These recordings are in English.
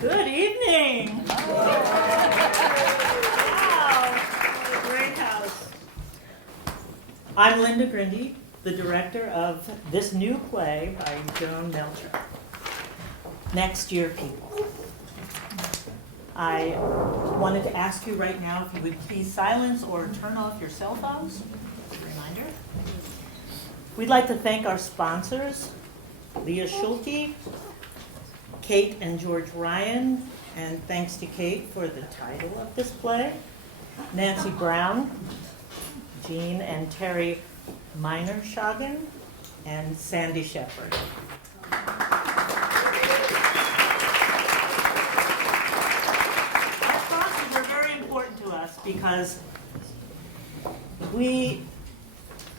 Good evening. Wow, what a great house. I'm Linda Grinde, the director of this new play by Joan Melcher, Next Year People. I wanted to ask you right now if you would please silence or turn off your cell phones. As a reminder. We'd like to thank our sponsors, Leah Schulte, Kate and George Ryan, and thanks to Kate for the title of this play, Nancy Brown, Jean and Terry Minershagen, and Sandy Shepard. Our sponsors are very important to us because we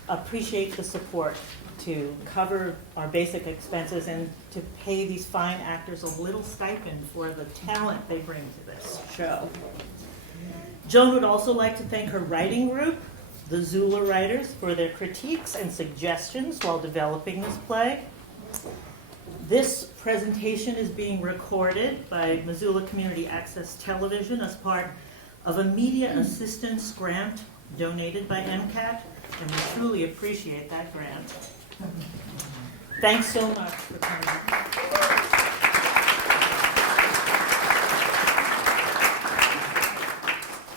appreciate the support to cover our basic expenses and to pay these fine actors a little stipend for the talent they bring to this show. Joan would also like to thank her writing group, the Zula writers, for their critiques and suggestions while developing this play. This presentation is being recorded by Missoula Community Access Television as part of a media assistance grant donated by MCAT, and we truly appreciate that grant. Thanks so much for coming.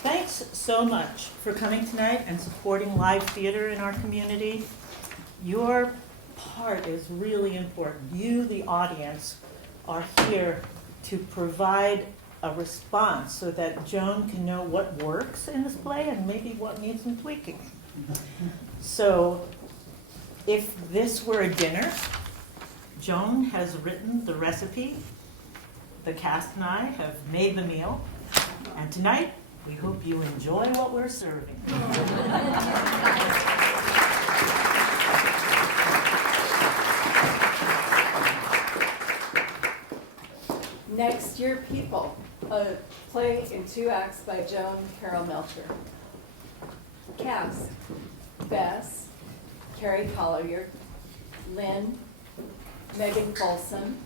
Thanks so much for coming tonight and supporting live theater in our community. Your part is really important. You, the audience, are here to provide a response so that Joan can know what works in this play and maybe what needs some tweaking. So, if this were a dinner, Joan has written the recipe, the cast and I have made the meal, and tonight we hope you enjoy what we're serving. Next Year People, a play in 2 acts by Joan Carol Melcher. Cast: Bess, Carrie Collier, Lynn, Megan Folsom,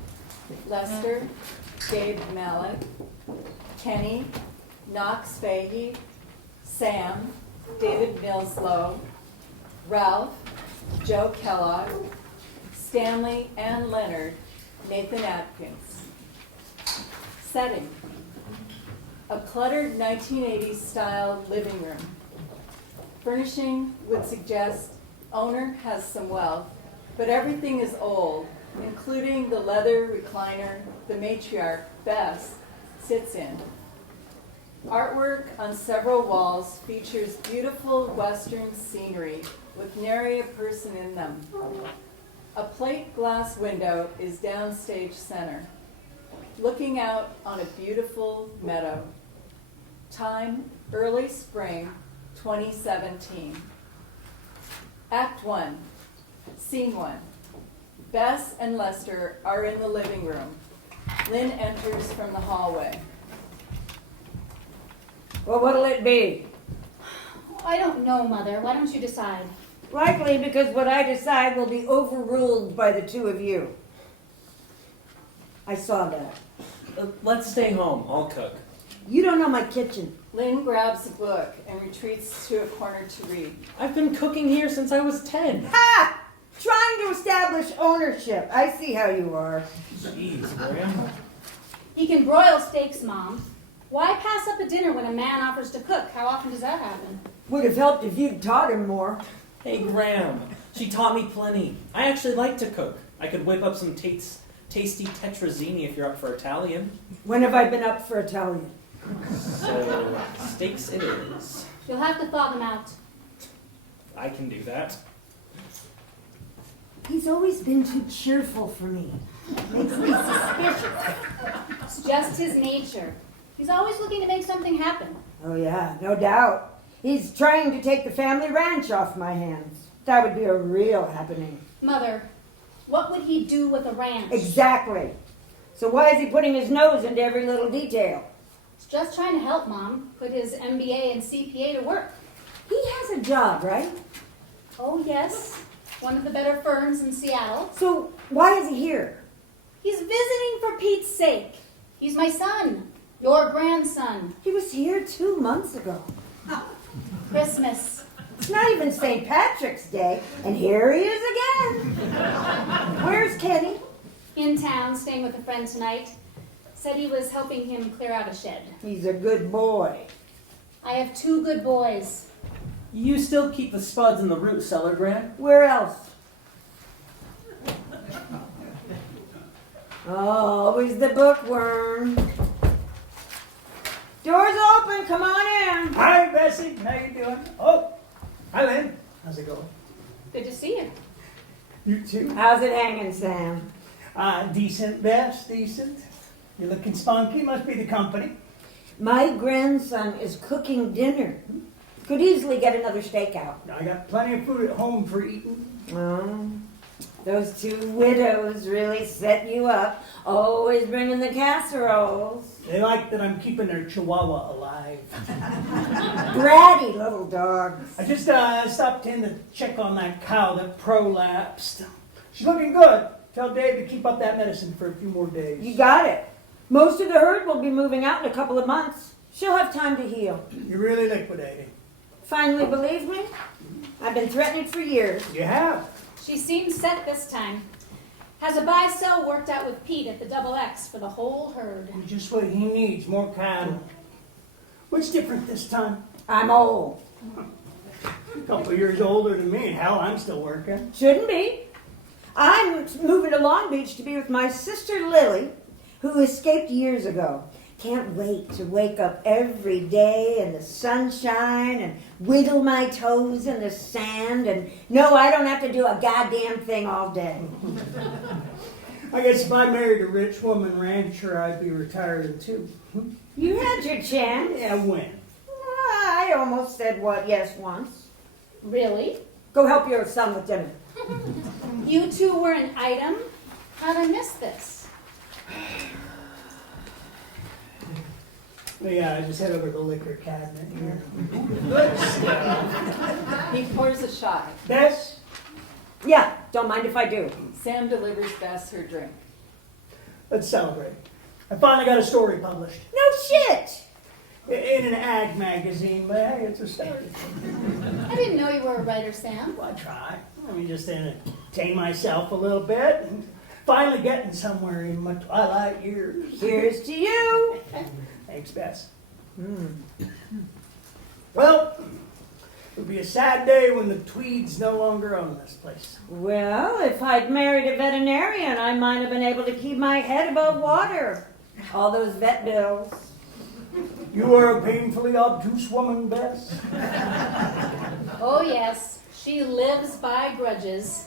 Lester, Gabe, Malek, Kenny, Knox, Fahey, Sam, David Mills-Low, Ralph, Joe Kellogg, Stanley and Leonard, Nathan Adkins. Setting: a cluttered 1980s style living room. Furnishing would suggest owner has some wealth, but everything is old, including the leather recliner the matriarch, Bess, sits in. Artwork on several walls features beautiful Western scenery with nary a person in them. A plate glass window is downstage center, looking out on a beautiful meadow. Time: early spring 2017. Act 1, Scene 1. Bess and Lester are in the living room. Lynn enters from the hallway. Well, what'll it be? I don't know, Mother. Why don't you decide? Likely because what I decide will be overruled by the two of you. I saw that. Let's stay home. I'll cook. You don't know my kitchen. Lynn grabs a book and retreats to a corner to read. I've been cooking here since I was 10. Ha! Trying to establish ownership. I see how you are. Jeez, Grandma. He can broil steaks, Mom. Why pass up a dinner when a man offers to cook? How often does that happen? Would have helped if you'd taught him more. Hey, Graham. She taught me plenty. I actually like to cook. I could whip up some tasty tetrazzini if you're up for Italian. When have I been up for Italian? So, steaks it is. You'll have to thaw them out. I can do that. He's always been too cheerful for me. Makes me suspicious. It's just his nature. He's always looking to make something happen. Oh yeah, no doubt. He's trying to take the family ranch off my hands. That would be a real happening. Mother, what would he do with a ranch? Exactly. So why is he putting his nose into every little detail? He's just trying to help Mom put his MBA and CPA to work. He has a job, right? Oh, yes. One of the better firms in Seattle. So why is he here? He's visiting for Pete's sake. He's my son, your grandson. He was here 2 months ago. Christmas. It's not even St. Patrick's Day, and here he is again. Where's Kenny? In town, staying with a friend tonight. Said he was helping him clear out a shed. He's a good boy. I have 2 good boys. You still keep the spuds in the root cellar, Gran? Where else? Always the bookworm. Door's open, come on in. Hi, Bessie. How you doing? Oh, hi, Lynn. How's it going? Good to see you. You too? How's it hanging, Sam? Decent, Bess, decent. You're looking spunky. Must be the company. My grandson is cooking dinner. Could easily get another steak out. I got plenty of food at home for eating. Oh, those 2 widows really set you up. Always bringing the casseroles. They like that I'm keeping their chihuahua alive. Bratty little dogs. I just stopped in to check on that cow that prolapsed. She's looking good. Tell Dave to keep up that medicine for a few more days. You got it. Most of the herd will be moving out in a couple of months. She'll have time to heal. You're really liquidating. Finally believe me? I've been threatening for years. You have. She seems set this time. Has a buy-sell worked out with Pete at the Double X for the whole herd. Just what he needs, more cattle. What's different this time? I'm old. A couple of years older than me. Hell, I'm still working. Shouldn't be. I'm moving to Long Beach to be with my sister Lily, who escaped years ago. Can't wait to wake up every day in the sunshine and wiggle my toes in the sand and know I don't have to do a goddamn thing all day. I guess if I married a rich woman rancher, I'd be retired too. You had your chance. Yeah, when? I almost said what yes once. Really? Go help your son with dinner. You 2 were an item? How'd I miss this? Yeah, I just head over to the liquor cabinet here. He pours a shot. Bess, Yeah, don't mind if I do. Sam delivers Bess her drink. let's celebrate. I finally got a story published. No shit! In an ag magazine, but hey, it's a start. I didn't know you were a writer, Sam. Well, I try. I mean, just entertain myself a little bit. And finally getting somewhere in my twilight years. Here's to you. Thanks, Bess. Well, it'll be a sad day when the Tweeds no longer own this place. Well, if I'd married a veterinarian, I might have been able to keep my head above water. All those vet bills. You are a painfully obtuse woman, Bess. Oh yes, she lives by grudges.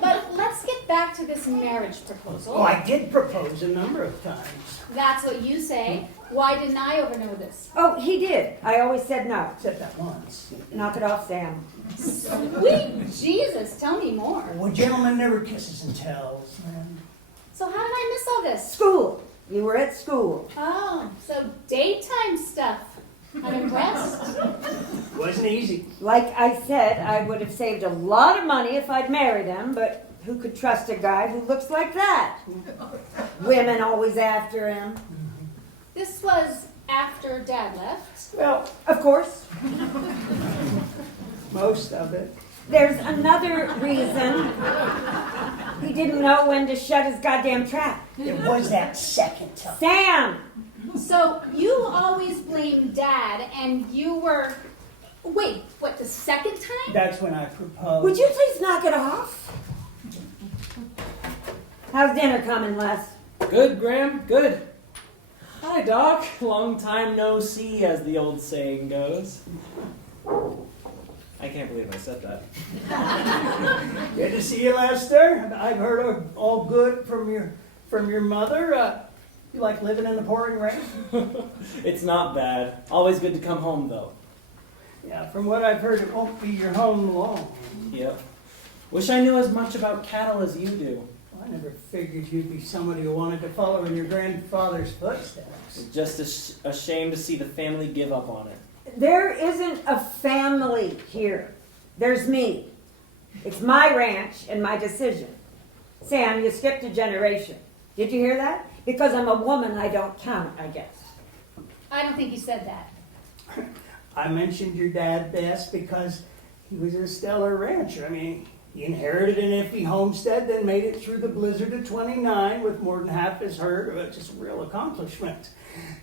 But let's get back to this marriage proposal. Oh, I did propose a number of times. That's what you say. Why didn't I overknow this? Oh, he did. I always said no. Except that once. Knock it off, Sam. Sweet Jesus, tell me more. Well, gentleman never kisses and tells, man. So how did I miss all this? School. You were at school. Oh, so daytime stuff. I'm impressed. Wasn't easy. Like I said, I would have saved a lot of money if I'd married him, but who could trust a guy who looks like that? Women always after him. This was after Dad left. Well, Of course. most of it. There's another reason. He didn't know when to shut his goddamn trap. It was that second time. Sam! So you always blame Dad, and you were... Wait, what, the second time? That's when I proposed. Would you please knock it off? How's dinner coming, Les? Good, Graham, good. Hi, Doc. Long time no see, as the old saying goes. I can't believe I said that. Good to see you, Lester. I've heard all good from your mother. You like living in the pouring rain? It's not bad. Always good to come home, though. Yeah, from what I've heard, it won't be your home long. Yep. Wish I knew as much about cattle as you do. I never figured you'd be somebody who wanted to follow in your grandfather's footsteps. Just a shame to see the family give up on it. There isn't a family here. There's me. It's my ranch and my decision. Sam, you skipped a generation. Did you hear that? Because I'm a woman, I don't count, I guess. I don't think you said that. I mentioned your dad, Bess, because he was a stellar rancher. I mean, he inherited an iffy homestead, then made it through the blizzard of 29 with more than half his herd. Just a real accomplishment.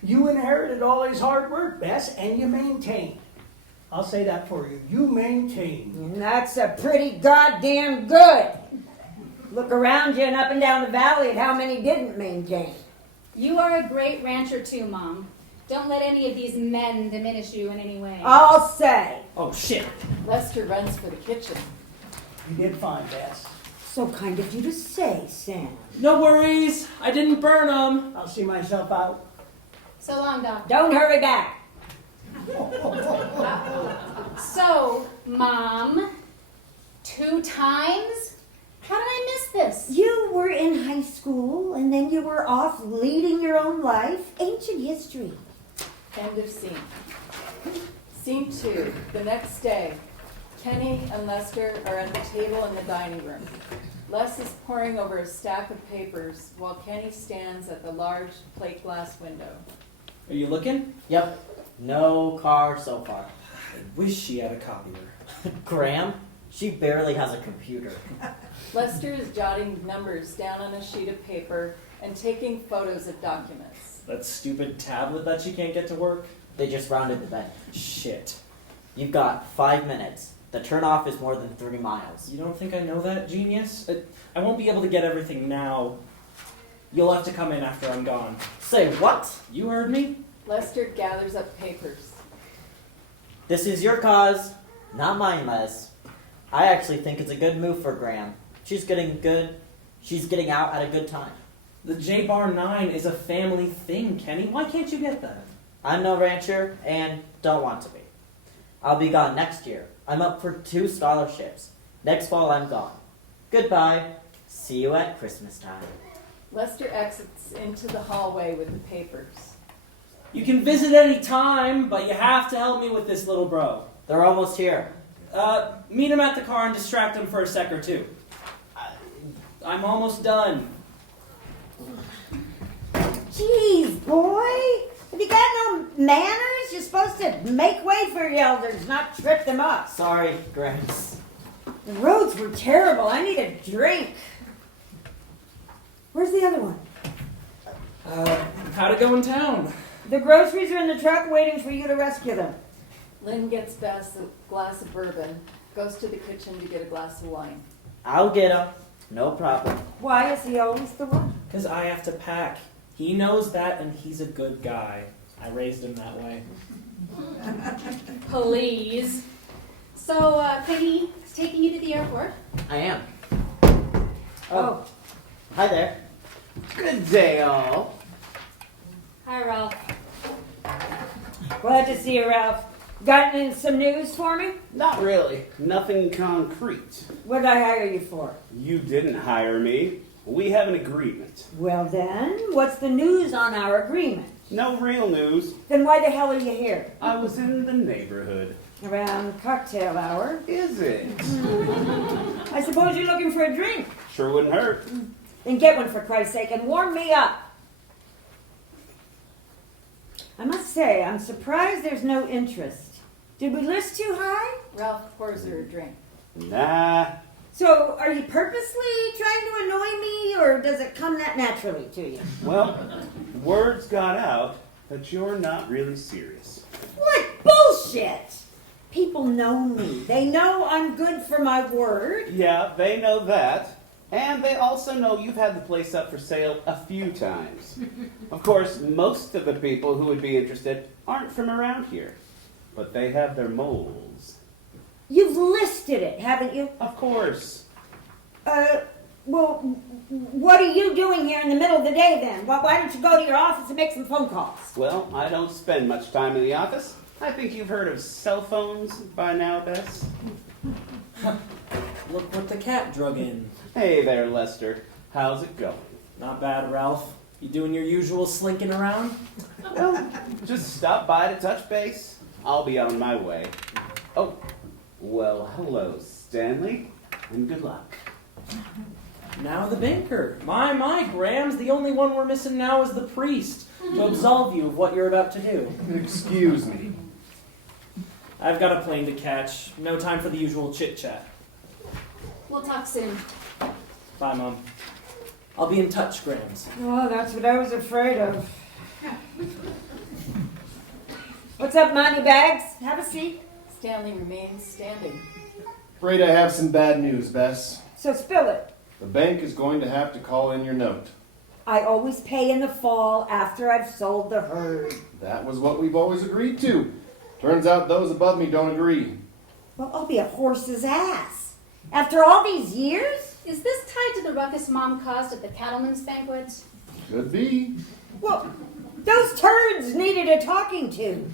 You inherited all his hard work, Bess, and you maintained. I'll say that for you. You maintained. And that's a pretty goddamn good. Look around you and up and down the valley at how many didn't maintain. You are a great rancher too, Mom. Don't let any of these men diminish you in any way. I'll say. Oh, shit. Lester runs for the kitchen. You did fine, Bess. So kind of you to say, Sam. No worries. I didn't burn them. I'll see myself out. So long, Doc. Don't hurry back. So, Mom, 2 times? How did I miss this? You were in high school, and then you were off leading your own life. Ancient history. End of scene. Scene 2. The next day, Kenny and Lester are at the table in the dining room. Les is poring over a stack of papers while Kenny stands at the large plate glass window. Are you looking? Yep. No car so far. I wish she had a copier. Graham? She barely has a computer. Lester is jotting numbers down on a sheet of paper and taking photos of documents. That stupid tablet that she can't get to work? They just rounded the bend. Shit. You've got 5 minutes. The turnoff is more than 3 miles. You don't think I know that, genius? I won't be able to get everything now. You'll have to come in after I'm gone. Say what? You heard me? Lester gathers up papers. This is your cause, not mine, Les. I actually think it's a good move for Graham. She's getting out at a good time. The J-Bar 9 is a family thing, Kenny. Why can't you get that? I'm no rancher and don't want to be. I'll be gone next year. I'm up for 2 scholarships. Next fall I'm gone. Goodbye. See you at Christmas time. Lester exits into the hallway with the papers. You can visit any time, but you have to help me with this little bro. They're almost here. Meet him at the car and distract him for a sec or two. I'm almost done. Jeez, boy. Have you got no manners? You're supposed to make way for your elders, not trip them up. Sorry, Gramps. The roads were terrible. I need a drink. Where's the other one? How'd it go in town? The groceries are in the truck waiting for you to rescue them. Lynn gets Bess a glass of bourbon, goes to the kitchen to get a glass of wine. I'll get him. No problem. Why is he always the one? Because I have to pack. He knows that, and he's a good guy. I raised him that way. Please. So, Penny is taking you to the airport? I am. Oh. Hi there. Good day, all. Hi, Ralph. Glad to see you, Ralph. Got some news for me? Not really. Nothing concrete. What did I hire you for? You didn't hire me. We have an agreement. Well then, what's the news on our agreement? No real news. Then why the hell are you here? I was in the neighborhood. Around cocktail hour. Is it? I suppose you're looking for a drink. Sure wouldn't hurt. Then get one for Christ's sake and warm me up. I must say, I'm surprised there's no interest. Did we list too high? Ralph pours her a drink. Nah. So, are you purposely trying to annoy me, or does it come that naturally to you? Well, words got out that you're not really serious. What bullshit! People know me. They know I'm good for my word. Yeah, they know that. And they also know you've had the place up for sale a few times. Of course, most of the people who would be interested aren't from around here. But they have their moles. You've listed it, haven't you? Of course. Well, what are you doing here in the middle of the day then? Why don't you go to your office and make some phone calls? Well, I don't spend much time in the office. I think you've heard of cell phones by now, Bess. Look what the cat drug in. Hey there, Lester. How's it going? Not bad, Ralph. You doing your usual slinking around? Well, just stop by to touch base. I'll be on my way. Oh, well, hello, Stanley, and good luck. Now the banker. My, Grams, the only one we're missing now is the priest to absolve you of what you're about to do. Excuse me. I've got a plane to catch. No time for the usual chit-chat. We'll talk soon. Bye, Mom. I'll be in touch, Grams. Oh, that's what I was afraid of. What's up, Moneybags? Have a seat. Stanley remains standing. Afraid I have some bad news, Bess. So spill it. The bank is going to have to call in your note. I always pay in the fall after I've sold the herd. That was what we've always agreed to. Turns out those above me don't agree. Well, I'll be a horse's ass. After all these years? Is this tied to the ruckus Mom caused at the cattlemen's banquet? Could be. Well, those turds needed a talking to.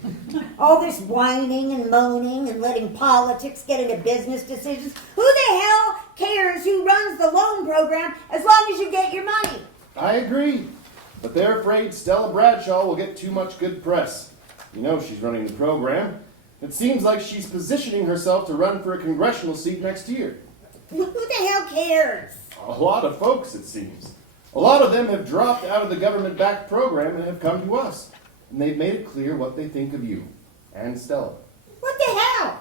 All this whining and moaning and letting politics get into business decisions. Who the hell cares who runs the loan program as long as you get your money? I agree. But they're afraid Stella Bradshaw will get too much good press. You know she's running the program. It seems like she's positioning herself to run for a congressional seat next year. Who the hell cares? A lot of folks, it seems. A lot of them have dropped out of the government-backed program and have come to us. And they've made it clear what they think of you and Stella. What the hell?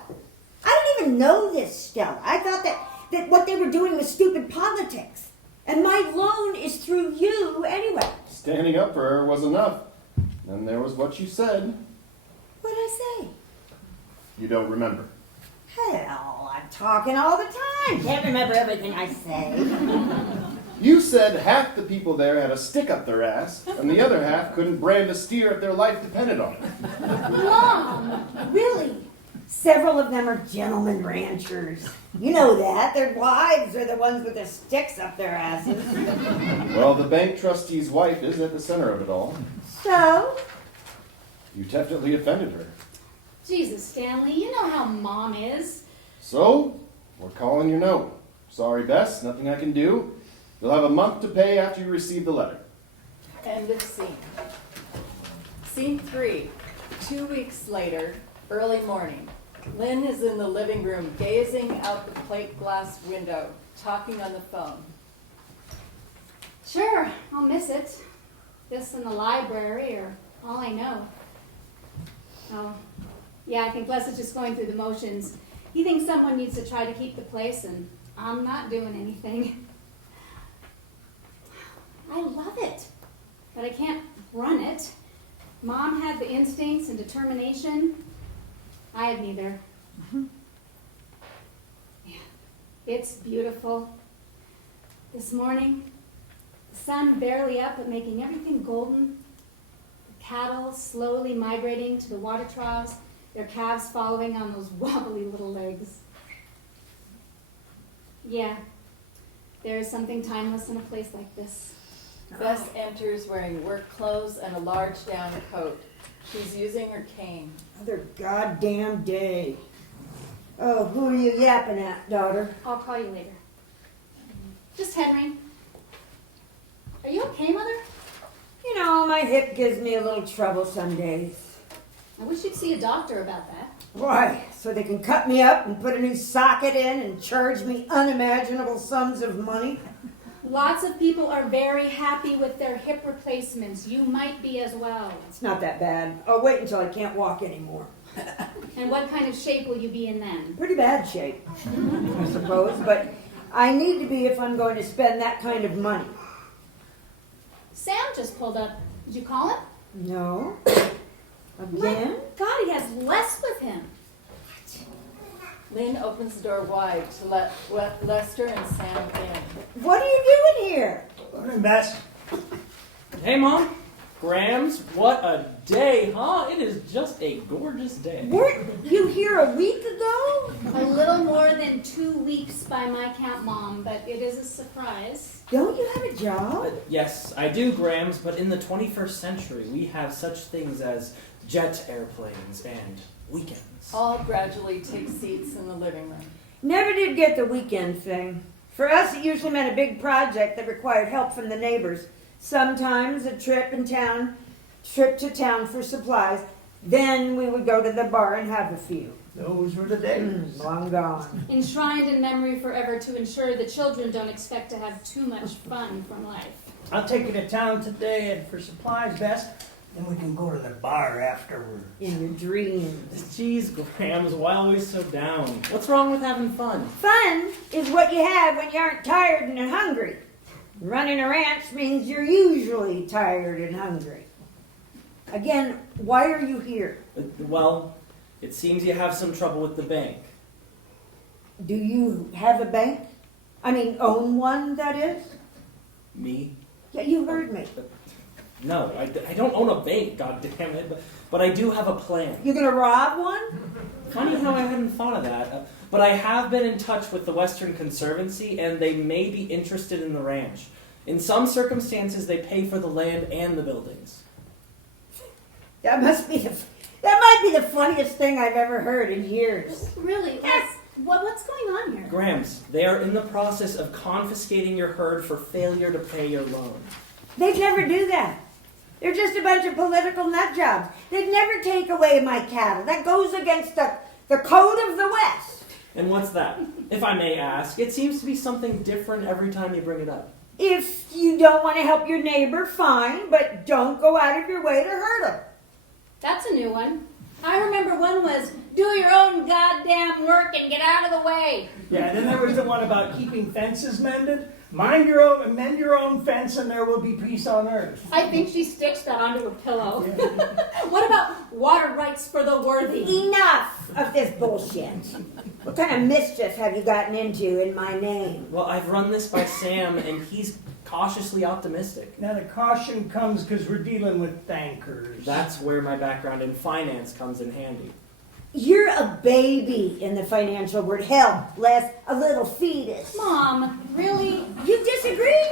I don't even know this, Stella. I thought that what they were doing was stupid politics. And my loan is through you anyway. Standing up for her was enough. Then there was what you said. What'd I say? You don't remember. Hell, I'm talking all the time. Can't remember everything I say. You said half the people there had a stick up their ass, and the other half couldn't brand a steer if their life depended on it. Mom, really? Several of them are gentlemen ranchers. You know that. Their wives are the ones with the sticks up their asses. Well, the bank trustee's wife is at the center of it all. So? You definitely offended her. Jesus, Stanley, you know how Mom is. So, we're calling your note. Sorry, Bess, nothing I can do. You'll have a month to pay after you receive the letter. End of scene. Scene 3. 2 weeks later, early morning. Lynn is in the living room, gazing out the plate glass window, talking on the phone. Sure, I'll miss it. This and the library are all I know. Oh, yeah, I think Les is just going through the motions. He thinks someone needs to try to keep the place, and I'm not doing anything. I love it, but I can't run it. Mom had the instincts and determination. I had neither. Yeah, it's beautiful. This morning, the sun barely up but making everything golden. The cattle slowly migrating to the water troughs, their calves following on those wobbly little legs. Yeah, there is something timeless in a place like this. Bess enters wearing work clothes and a large down coat. She's using her cane. Another goddamn day. Oh, who are you yapping at, daughter? I'll call you later. Just Henry. Are you okay, Mother? You know, my hip gives me a little trouble some days. I wish you'd see a doctor about that. Why? So they can cut me up and put a new socket in and charge me unimaginable sums of money? Lots of people are very happy with their hip replacements. You might be as well. It's not that bad. I'll wait until I can't walk anymore. And what kind of shape will you be in then? Pretty bad shape, I suppose, but I need to be if I'm going to spend that kind of money. Sam just pulled up. Did you call him? No. My Again? God, he has Les with him. Lynn opens the door wide to let Lester and Sam in. What are you doing here? Morning, Bess. Hey, Mom. Grams, what a day, huh? It is just a gorgeous day. Weren't you here a week ago? A little more than 2 weeks by my count, Mom, but it is a surprise. Don't you have a job? Yes, I do, Grams, but in the 21st century, we have such things as jet airplanes and weekends. All gradually take seats in the living room. Never did get the weekend thing. For us, it usually meant a big project that required help from the neighbors. Sometimes a trip to town for supplies. Then we would go to the bar and have a few. Those were the days. Long gone. Enshrined in memory forever to ensure the children don't expect to have too much fun from life. I'll take you to town today and for supplies, Bess. Then we can go to the bar afterwards. In your dreams. Jeez, Grams, why always so down? What's wrong with having fun? Fun is what you have when you aren't tired and hungry. Running a ranch means you're usually tired and hungry. Again, why are you here? Well, it seems you have some trouble with the bank. Do you have a bank? I mean, own one, that is? Me? Yeah, you heard me. No, I don't own a bank, god damn it, but I do have a plan. You gonna rob one? Funny how I hadn't thought of that. But I have been in touch with the Western Conservancy, and they may be interested in the ranch. In some circumstances, they pay for the land and the buildings. That might be the funniest thing I've ever heard in years. Really? What's going on here? Grams, they are in the process of confiscating your herd for failure to pay your loan. They'd never do that. They're just a bunch of political nut jobs. They'd never take away my cattle. That goes against the code of the West. And what's that? If I may ask, it seems to be something different every time you bring it up. If you don't want to help your neighbor, fine, but don't go out of your way to hurt him. That's a new one. I remember one was, do your own goddamn work and get out of the way. Yeah, and then there was the one about keeping fences mended. Mind your own and mend your own fence and there will be peace on earth. I think she stitched that onto her pillow. What about water rights for the worthy? Enough of this bullshit. What kind of mischief have you gotten into in my name? Well, I've run this by Sam, and he's cautiously optimistic. Now the caution comes because we're dealing with bankers. That's where my background in finance comes in handy. You're a baby in the financial word. Hell, less a little fetus. Mom, really? You disagree?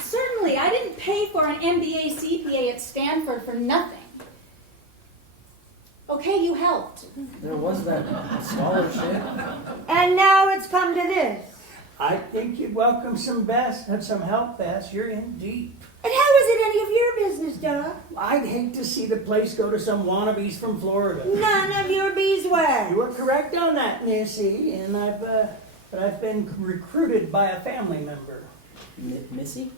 Certainly. I didn't pay for an MBA CPA at Stanford for nothing. Okay, you helped. There was that scholarship. And now it's come to this. I think you'd welcome some help, Bess. You're in deep. And how is it any of your business, Doc? I'd hate to see the place go to some wannabes from Florida. None of your beeswax. You are correct on that, Missy, and I've been recruited by a family member. Missy?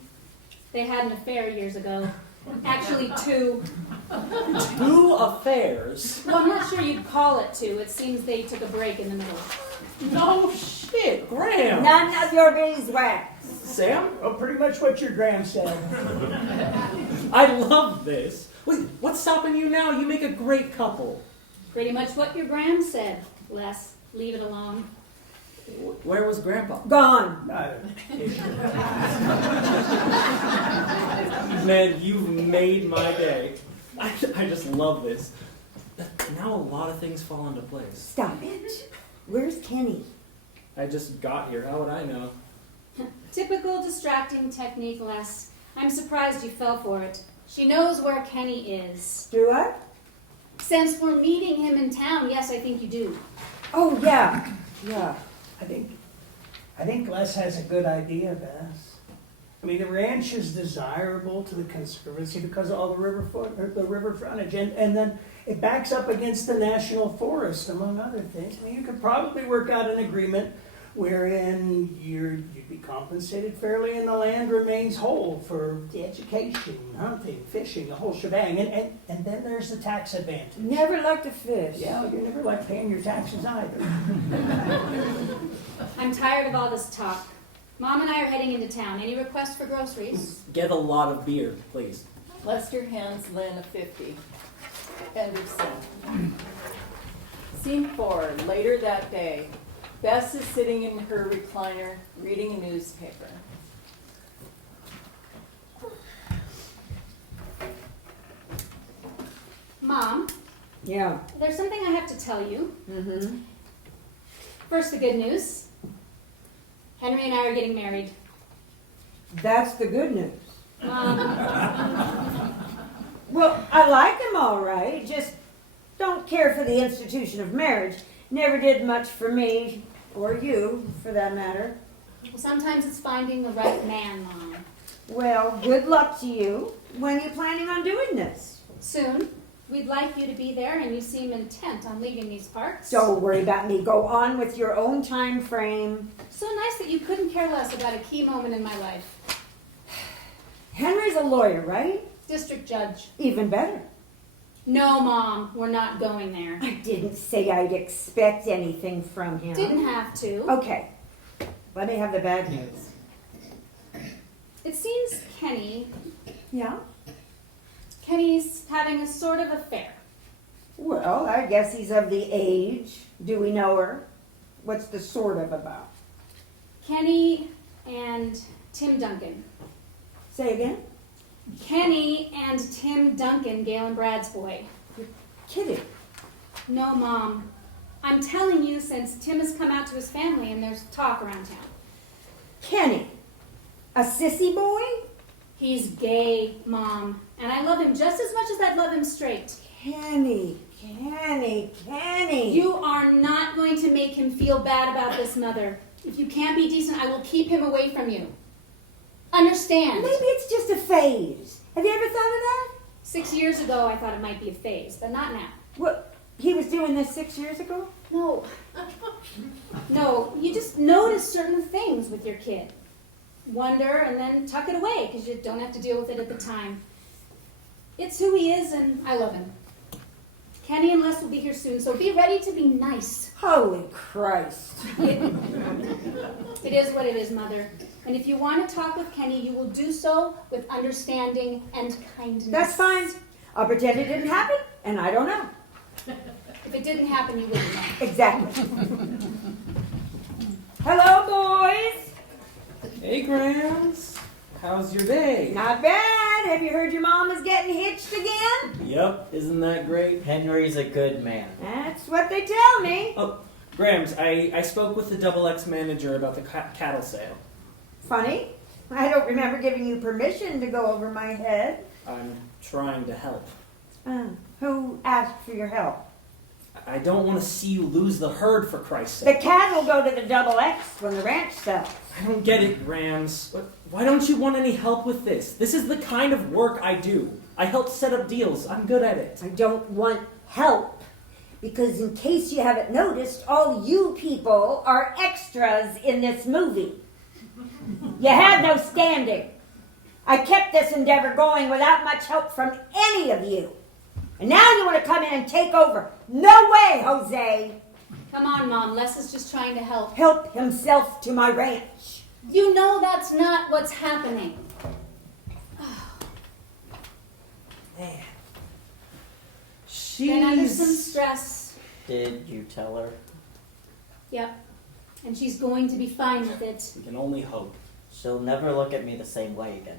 They had an affair years ago. Actually, 2. 2 affairs? Well, I'm not sure you'd call it 2. It seems they took a break in the middle. No shit, Graham! None of your beeswax. Sam? Oh, pretty much what your gram said. I love this. Wait, what's stopping you now? You make a great couple. Pretty much what your Graham said, Les. Leave it alone. Where was Grandpa? Gone. Man, you've made my day. I just love this. Now a lot of things fall into place. Stop it. Where's Kenny? I just got here. How would I know? Typical distracting technique, Les. I'm surprised you fell for it. She knows where Kenny is. Do I? Since we're meeting him in town, yes, I think you do. Oh, yeah. Yeah. I think Les has a good idea, Bess. I mean, the ranch is desirable to the Conservancy because of all the river frontage, and then it backs up against the National Forest, among other things. I mean, you could probably work out an agreement wherein you'd be compensated fairly and the land remains whole for the education, hunting, fishing, the whole shebang. And then there's the tax advantage. Never liked to fish. Yeah, you never like paying your taxes either. I'm tired of all this talk. Mom and I are heading into town. Any requests for groceries? Get a lot of beer, please. Lester hands Lynn a 50. End of scene. Scene 4, later that day. Bess is sitting in her recliner, reading a newspaper. Mom, Yeah. there's something I have to tell you. Mm-hmm. First, the good news. Henry and I are getting married. That's the good news. Mom, Well, I like him all right. Just don't care for the institution of marriage. Never did much for me, or you, for that matter. sometimes it's finding the right man, Mom. Well, good luck to you. When are you planning on doing this? Soon. We'd like you to be there, and you seem intent on leaving these parts. Don't worry about me. Go on with your own time frame. So nice that you couldn't care less about a key moment in my life. Henry's a lawyer, right? District judge. Even better. No, Mom, we're not going there. I didn't say I'd expect anything from him. Didn't have to. Okay. Let me have the bad news. It seems Yeah? Kenny's having a sort of affair. Well, I guess he's of the age. Do we know her? What's the sort of about? Kenny and Tim Duncan. Say again? Kenny and Tim Duncan, Gail and Brad's boy. Kidding. No, Mom. I'm telling you since Tim has come out to his family and there's talk around town. Kenny. A sissy boy? He's gay, Mom. And I love him just as much as I'd love him straight. Kenny. You are not going to make him feel bad about this, Mother. If you can't be decent, I will keep him away from you. Understand? Maybe it's just a phase. Have you ever thought of that? 6 years ago, I thought it might be a phase, but not now. What? He was doing this 6 years ago? No. No, you just notice certain things with your kid. Wonder and then tuck it away because you don't have to deal with it at the time. It's who he is and I love him. Kenny and Les will be here soon, so be ready to be nice. Holy Christ. It is what it is, Mother. And if you want to talk with Kenny, you will do so with understanding and kindness. That's fine. I'll pretend it didn't happen, and I don't know. If it didn't happen, you wouldn't know. Exactly. Hello, boys. Hey, Grams. How's your day? Not bad. Have you heard your mom is getting hitched again? Yep, isn't that great? Henry's a good man. That's what they tell me. Oh, Grams, I spoke with the Double X manager about the cattle sale. Funny. I don't remember giving you permission to go over my head. I'm trying to help. Who asked for your help? I don't want to see you lose the herd, for Christ's The sake. cattle go to the Double X when the ranch sells. I don't get it, Grams. Why don't you want any help with this? This is the kind of work I do. I help set up deals. I'm good at it. I don't want help because in case you haven't noticed, all you people are extras in this movie. You have no standing. I kept this endeavor going without much help from any of you. And now you want to come in and take over. No way, Jose. Come on, Mom. Les is just trying to help. Help himself to my ranch. You know that's not what's happening. Man. Been under some She's... stress. Did you tell her? Yep. And she's going to be fine with it. We can only hope. She'll never look at me the same way again.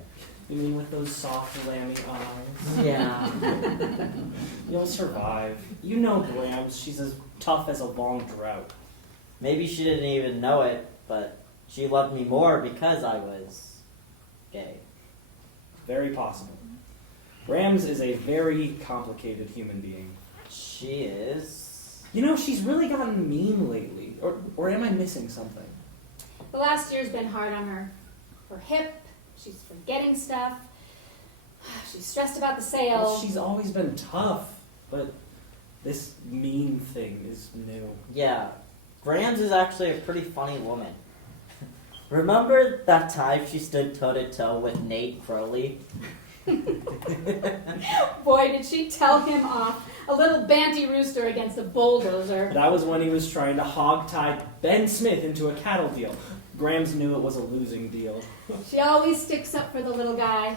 You mean with those soft, lammy eyes? Yeah. You'll survive. You know Grams. She's as tough as a long drought. Maybe she didn't even know it, but she loved me more because I was gay. Very possible. Grams is a very complicated human being. She is. You know, she's really gotten mean lately. Or am I missing something? The last year's been hard on her. Her hip, she's forgetting stuff. She's stressed about the sale. Well, she's always been tough, but this mean thing is new. Yeah. Grams is actually a pretty funny woman. Remember that time she stood toe-to-toe with Nate Crowley? Boy, did she tell him off. A little banty rooster against a bulldozer. That was when he was trying to hog-tie Ben Smith into a cattle deal. Grams knew it was a losing deal. She always sticks up for the little guy,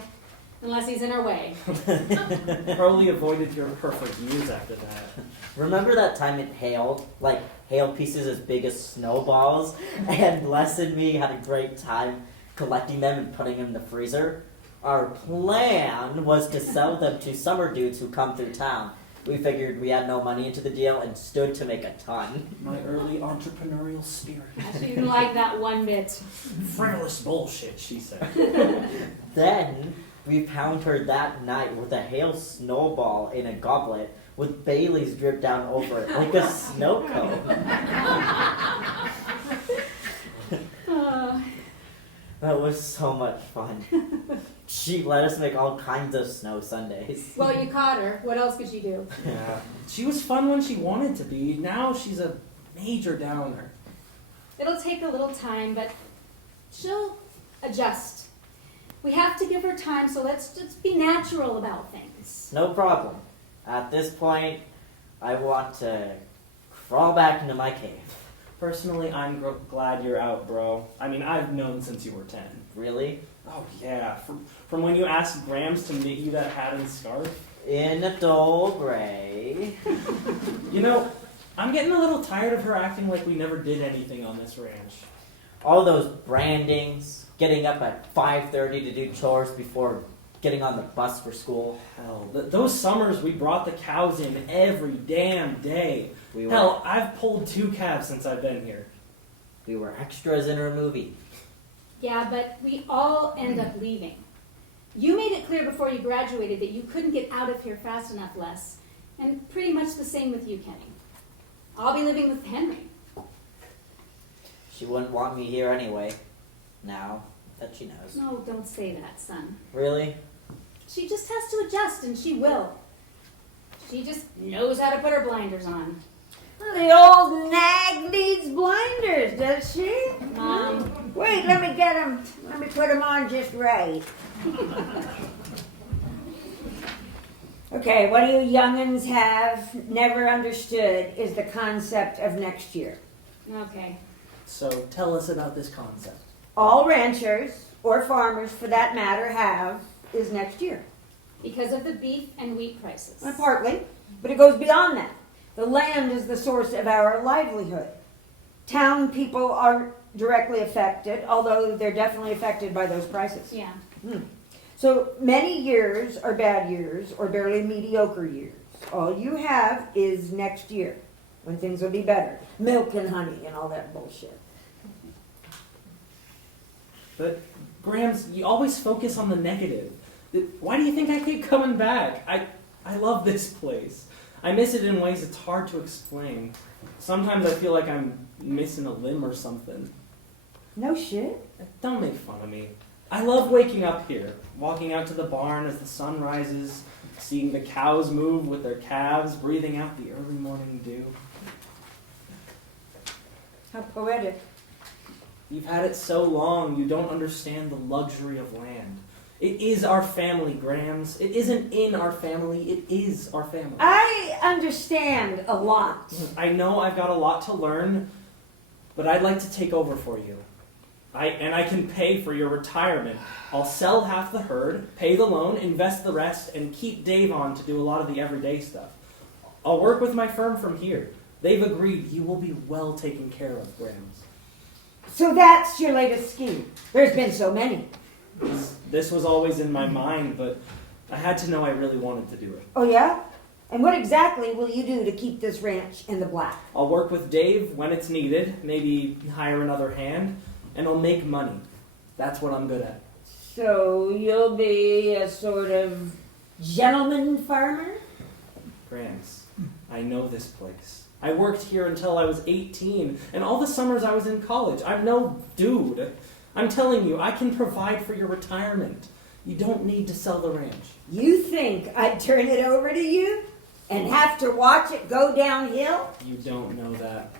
unless he's in her way. Crowley avoided her for years after that. Remember that time it hailed? Like, hail pieces as big as snowballs? And Les and me had a great time collecting them and putting them in the freezer? Our plan was to sell them to summer dudes who come through town. We figured we had no money into the deal and stood to make a ton. My early entrepreneurial spirit. She didn't like that one bit. Frivolous bullshit, she said. Then we found her that night with a hail snowball in a goblet with Bailey's dripped down over it like a snow cone. That was so much fun. She let us make all kinds of snow sundaes. Well, you caught her. What else could she do? Yeah. She was fun when she wanted to be. Now she's a major downer. It'll take a little time, but she'll adjust. We have to give her time, so let's just be natural about things. No problem. At this point, I want to crawl back into my cave. Personally, I'm glad you're out, bro. I mean, I've known since you were 10. Really? Oh, yeah. From when you asked Grams to knit you that hat and scarf. In a dull gray. You know, I'm getting a little tired of her acting like we never did anything on this ranch. All those brandings, getting up at 5:30 to do chores before getting on the bus for school. Hell, those summers we brought the cows in every damn day. We Hell, I've pulled 2 calves since I've been here. We were extras in her movie. Yeah, but we all end up leaving. You made it clear before you graduated that you couldn't get out of here fast enough, Les. And pretty much the same with you, Kenny. I'll be living with Henry. She wouldn't want me here anyway. Now that she knows. No, don't say that, son. Really? She just has to adjust, and she will. She just knows how to put her blinders on. The old nag needs blinders, does she? Mom. Wait, let me get them. Let me put them on just right. Okay, what you young'uns have never understood is the concept of next year. Okay. So tell us about this concept. All ranchers, or farmers for that matter, have is next year. Because of the beef and wheat prices. Partly, but it goes beyond that. The land is the source of our livelihood. Town people aren't directly affected, although they're definitely affected by those prices. Yeah. So many years are bad years or barely mediocre years. All you have is next year, when things will be better. Milk and honey and all that bullshit. But, Grams, you always focus on the negative. Why do you think I keep coming back? I love this place. I miss it in ways it's hard to explain. Sometimes I feel like I'm missing a limb or something. No shit. Don't make fun of me. I love waking up here, walking out to the barn as the sun rises, seeing the cows move with their calves, breathing out the early morning dew. How poetic. You've had it so long, you don't understand the luxury of land. It is our family, Grams. It isn't in our family, it is our family. I understand a lot. I know I've got a lot to learn, but I'd like to take over for you. I can pay for your retirement. I'll sell half the herd, pay the loan, invest the rest, and keep Dave on to do a lot of the everyday stuff. I'll work with my firm from here. They've agreed you will be well taken care of, Grams. So that's your latest scheme. There's been so many. This was always in my mind, but I had to know I really wanted to do it. Oh yeah? And what exactly will you do to keep this ranch in the black? I'll work with Dave when it's needed, maybe hire another hand, and I'll make money. That's what I'm good at. So you'll be a sort of gentleman farmer? Grams, I know this place. I worked here until I was 18, and all the summers I was in college. I'm no dude. I'm telling you, I can provide for your retirement. You don't need to sell the ranch. You think I'd turn it over to you and have to watch it go downhill? You don't know that.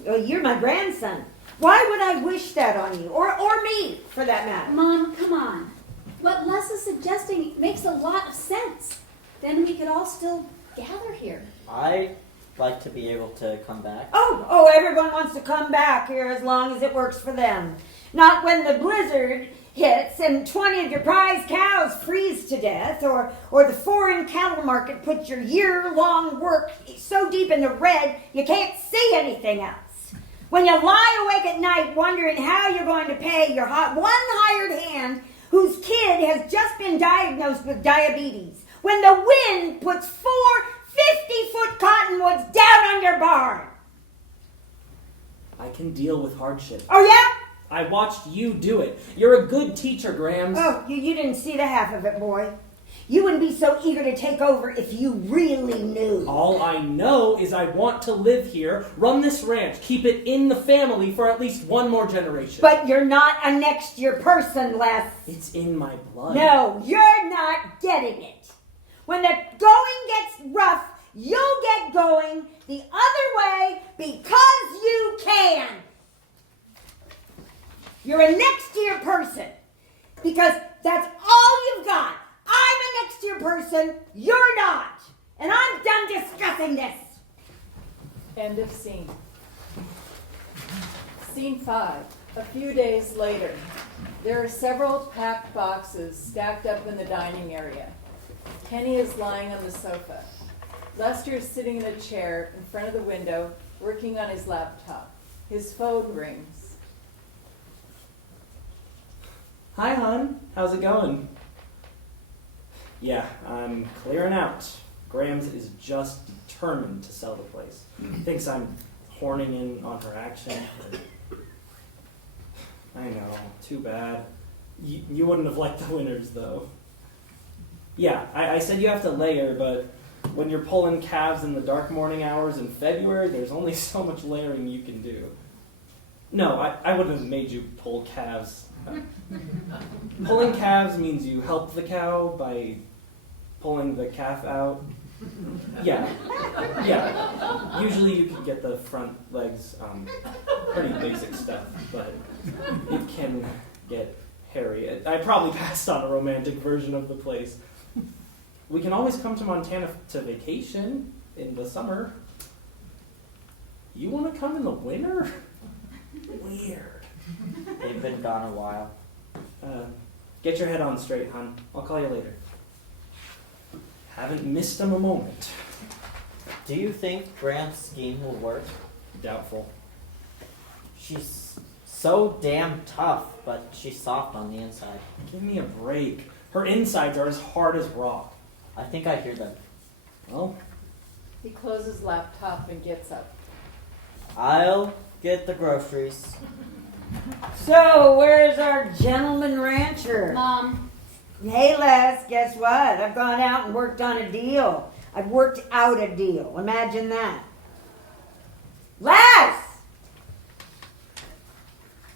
Well, you're my grandson. Why would I wish that on you? Or me, for that matter? Mom, come on. What Les is suggesting makes a lot of sense. Then we could all still gather here. I'd like to be able to come back. Oh, everyone wants to come back here as long as it works for them. Not when the blizzard hits and 20 of your prize cows freeze to death, or the foreign cattle market puts your year-long work so deep in the red you can't see anything else. When you lie awake at night wondering how you're going to pay your one hired hand whose kid has just been diagnosed with diabetes. When the wind puts 4 50-foot cottonwoods down on your barn. I can deal with hardship. Oh, yeah? I watched you do it. You're a good teacher, Grams. Oh, you didn't see the half of it, boy. You wouldn't be so eager to take over if you really knew. All I know is I want to live here, run this ranch, keep it in the family for at least one more generation. But you're not a next-year person, Les. It's in my blood. No, you're not getting it. When the going gets rough, you'll get going the other way because you can. You're a next-year person because that's all you've got. I'm a next-year person, you're not. And I'm done discussing this. End of scene. Scene 5. A few days later. There are several packed boxes stacked up in the dining area. Kenny is lying on the sofa. Lester is sitting in a chair in front of the window, working on his laptop. His phone rings. Hi, hon. How's it going? Yeah, I'm clearing out. Grams is just determined to sell the place. Thinks I'm horning in on her action. I know, too bad. You wouldn't have liked the winners, though. Yeah, I said you have to layer, but when you're pulling calves in the dark morning hours in February, there's only so much layering you can do. No, I wouldn't have made you pull calves. Pulling calves means you help the cow by pulling the calf out. Yeah. Usually you can get the front legs, pretty basic stuff, but it can get hairy. I probably passed on a romantic version of the place. We can always come to Montana to vacation in the summer. You want to come in the winter? Weird. They've been gone a while. Get your head on straight, hon. I'll call you later. Haven't missed them a moment. Do you think Graham's scheme will work? Doubtful. She's so damn tough, but she's soft on the inside. Give me a break. Her insides are as hard as rock. I think I hear them. Well, He closes laptop and gets up. I'll get the groceries. So, where's our gentleman rancher? Mom, Hey, Les, guess what? I've gone out and worked on a deal. I've worked out a deal. Imagine that. Les!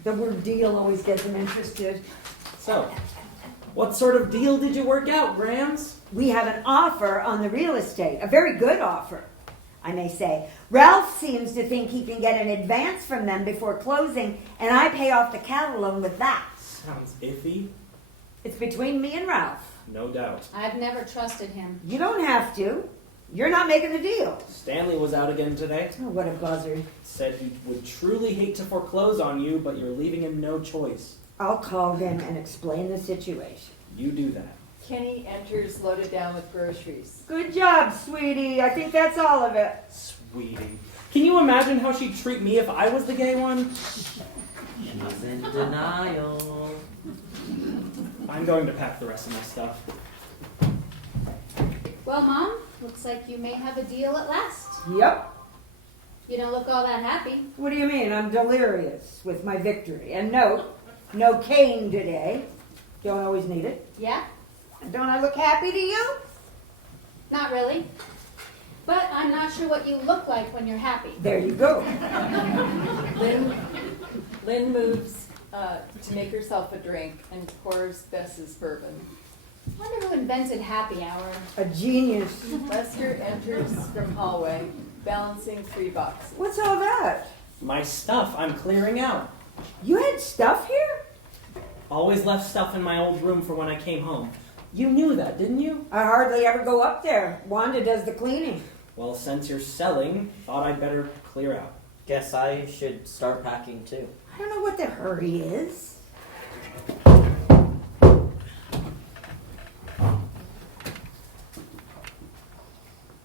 The word deal always gets them interested. so, what sort of deal did you work out, Grams? We have an offer on the real estate, a very good offer, I may say. Ralph seems to think he can get an advance from them before closing, and I pay off the cattle loan with that. Sounds iffy. It's between me and Ralph. No doubt. I've never trusted him. You don't have to. You're not making the deal. Stanley was out again today. Oh, what a buzzard. Said he would truly hate to foreclose on you, but you're leaving him no choice. I'll call him and explain the situation. You do that. Kenny enters loaded down with groceries. Good job, sweetie. I think that's all of it. Sweetie. Can you imagine how she'd treat me if I was the gay one? She's in denial. I'm going to pack the rest of my stuff. Well, Mom, looks like you may have a deal at last. Yep. You don't look all that happy. What do you mean? I'm delirious with my victory. And no cane today. Don't always need it. Yeah? Don't I look happy to you? Not really. But I'm not sure what you look like when you're happy. There you go. Lynn moves to make herself a drink and pours Bess's bourbon. Wonder who invented happy hour. A genius. Lester enters from hallway, balancing 3 boxes. What's all that? My stuff I'm clearing out. You had stuff here? Always left stuff in my old room for when I came home. You knew that, didn't you? I hardly ever go up there. Wanda does the cleaning. Well, since you're selling, thought I'd better clear out. Guess I should start packing too. I don't know what the hurry is.